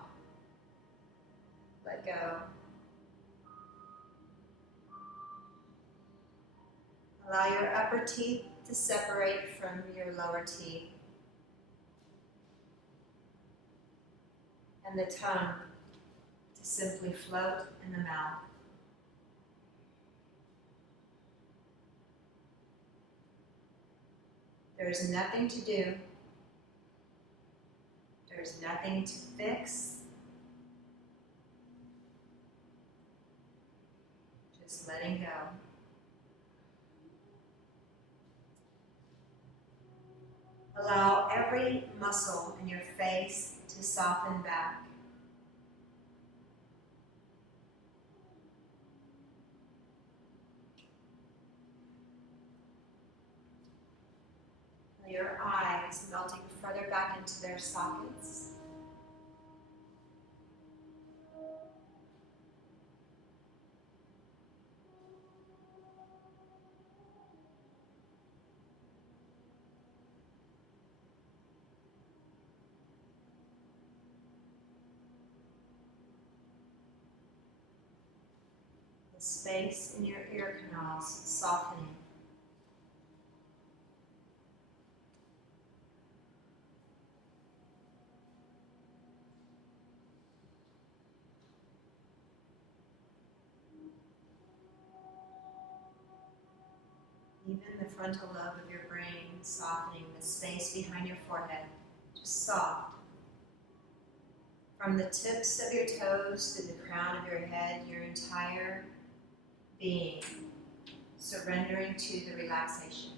Let go. Allow your upper teeth to separate from your lower teeth. And the tongue to simply float in the mouth. There is nothing to do. There is nothing to fix. Just letting go. Allow every muscle in your face to soften back. Your eyes melting further back into their sockets. The space in your ear canals softening. Even the frontal lobe of your brain softening, the space behind your forehead, just soft. From the tips of your toes to the crown of your head, your entire being surrendering to the relaxation.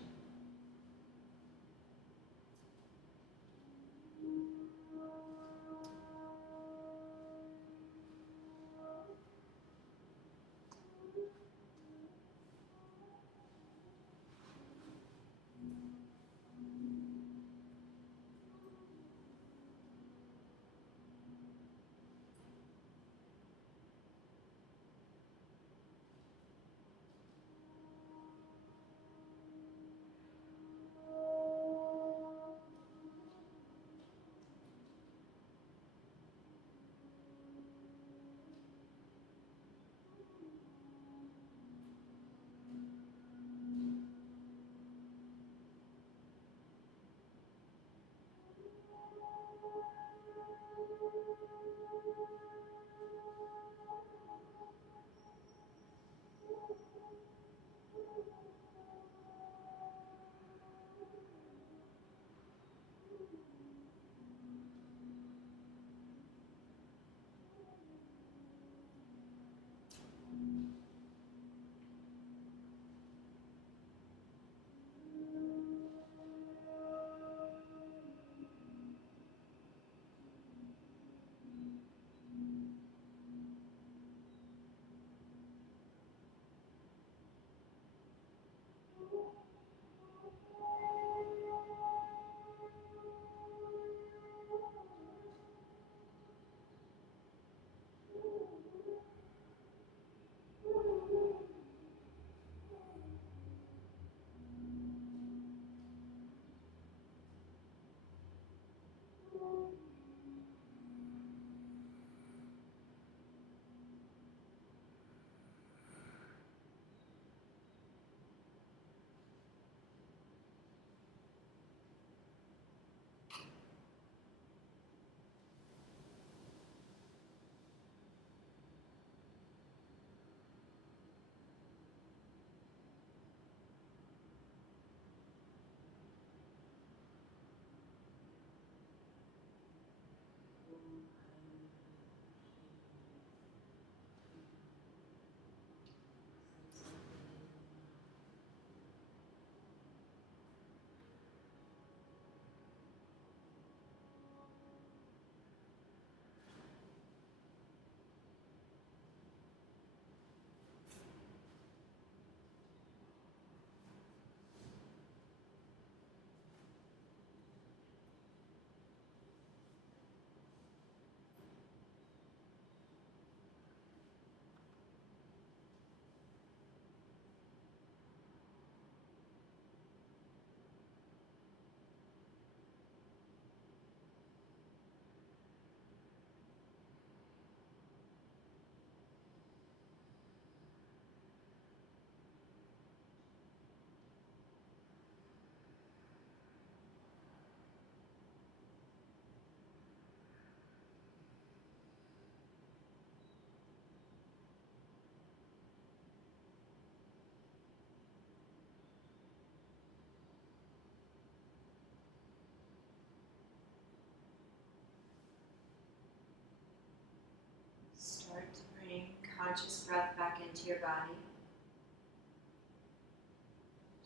your body.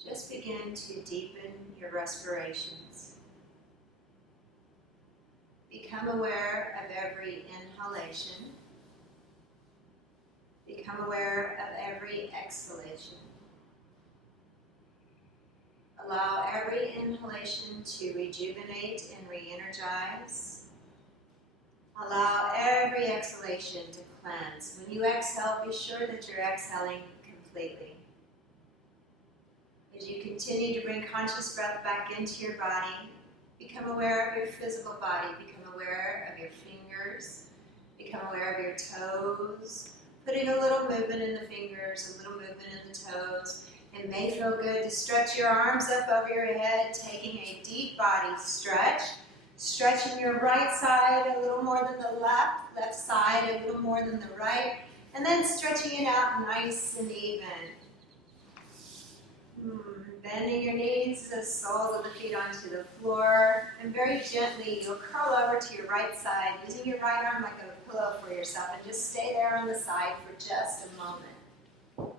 Just begin to deepen your respirations. Become aware of every inhalation. Become aware of every exhalation. Allow every inhalation to rejuvenate and re-energize. Allow every exhalation to cleanse. When you exhale, be sure that you're exhaling completely. As you continue to bring conscious breath back into your body, become aware of your physical body. Become aware of your fingers. Become aware of your toes. Putting a little movement in the fingers, a little movement in the toes. It may feel good to stretch your arms up over your head, taking a deep body stretch. Stretching your right side a little more than the left side a little more than the right, and then stretching it out nice and even. Bending your knees, the soles of the feet onto the floor, and very gently you'll curl over to your right side, using your right arm like a pillow for yourself, and just stay there on the side for just a moment.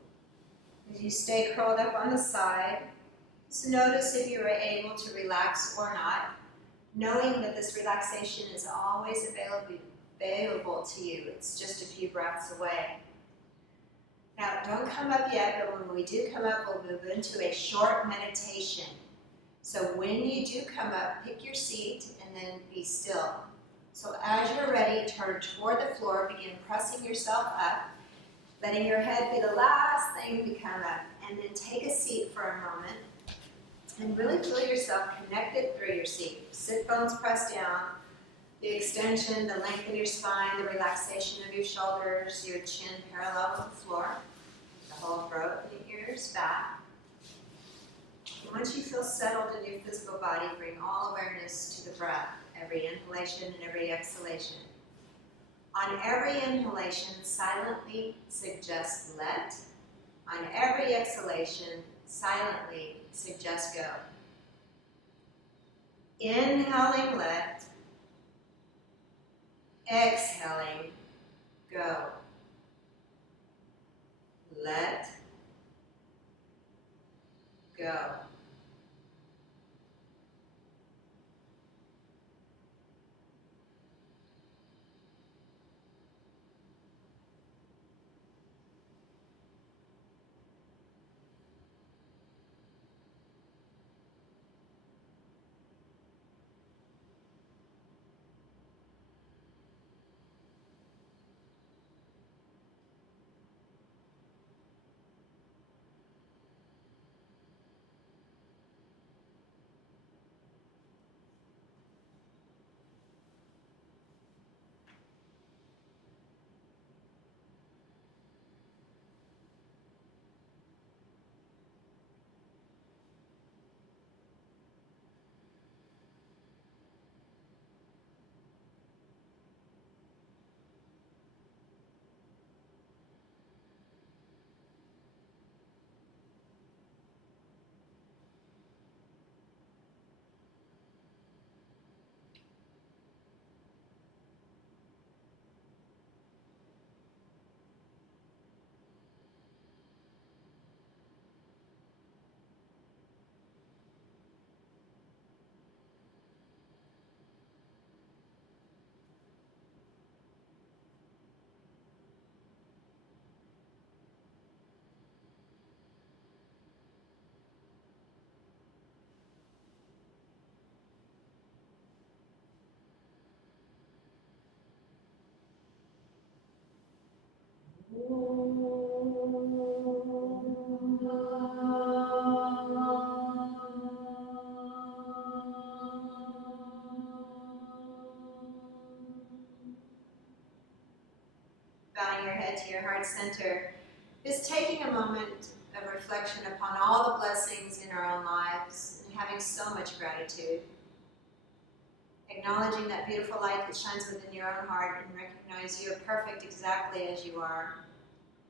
As you stay curled up on the side, just notice if you are able to relax or not, knowing that this relaxation is always available to you. It's just a few breaths away. Now, don't come up yet, but when we do come up, we'll move into a short meditation. So when you do come up, pick your seat and then be still. So as you're ready, turn toward the floor, begin pressing yourself up, letting your head be the last thing to come up, and then take a seat for a moment and really feel yourself connected through your seat. Sit bones pressed down, the extension, the length of your spine, the relaxation of your shoulders, your chin parallel with the floor, the whole throat and the ears back. And once you feel settled in your physical body, bring all awareness to the breath, every inhalation and every exhalation. On every inhalation, silently suggest let. On every exhalation, silently suggest go. Inhaling let, exhaling go. Let go. Bowing your head to your heart center, just taking a moment of reflection upon all the blessings in our own lives and having so much gratitude. Acknowledging that beautiful light that shines within your own heart and recognize you are perfect exactly as you are.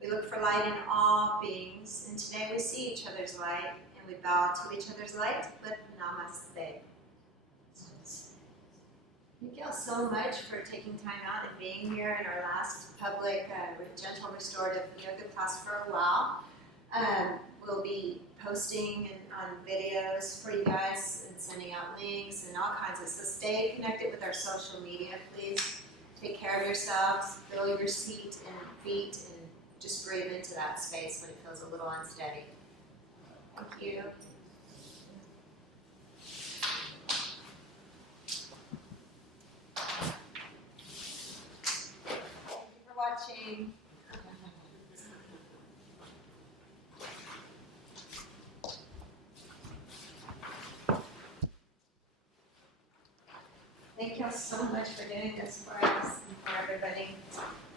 We look for light in all beings, and today we see each other's light, and we bow to each other's light with Namaste. Thank y'all so much for taking time out and being here in our last public gentle restorative yoga class for a while. We'll be posting on videos for you guys and sending out links and all kinds of, so stay connected with our social media, please. Take care of yourselves, feel your feet and just breathe into that space when it feels a little unsteady. Thank you. Thank you for watching. Thank y'all so much for doing this for us and for everybody,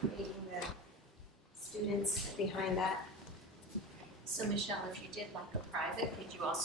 meeting the students behind that. So Michelle, if you did like a private, could you also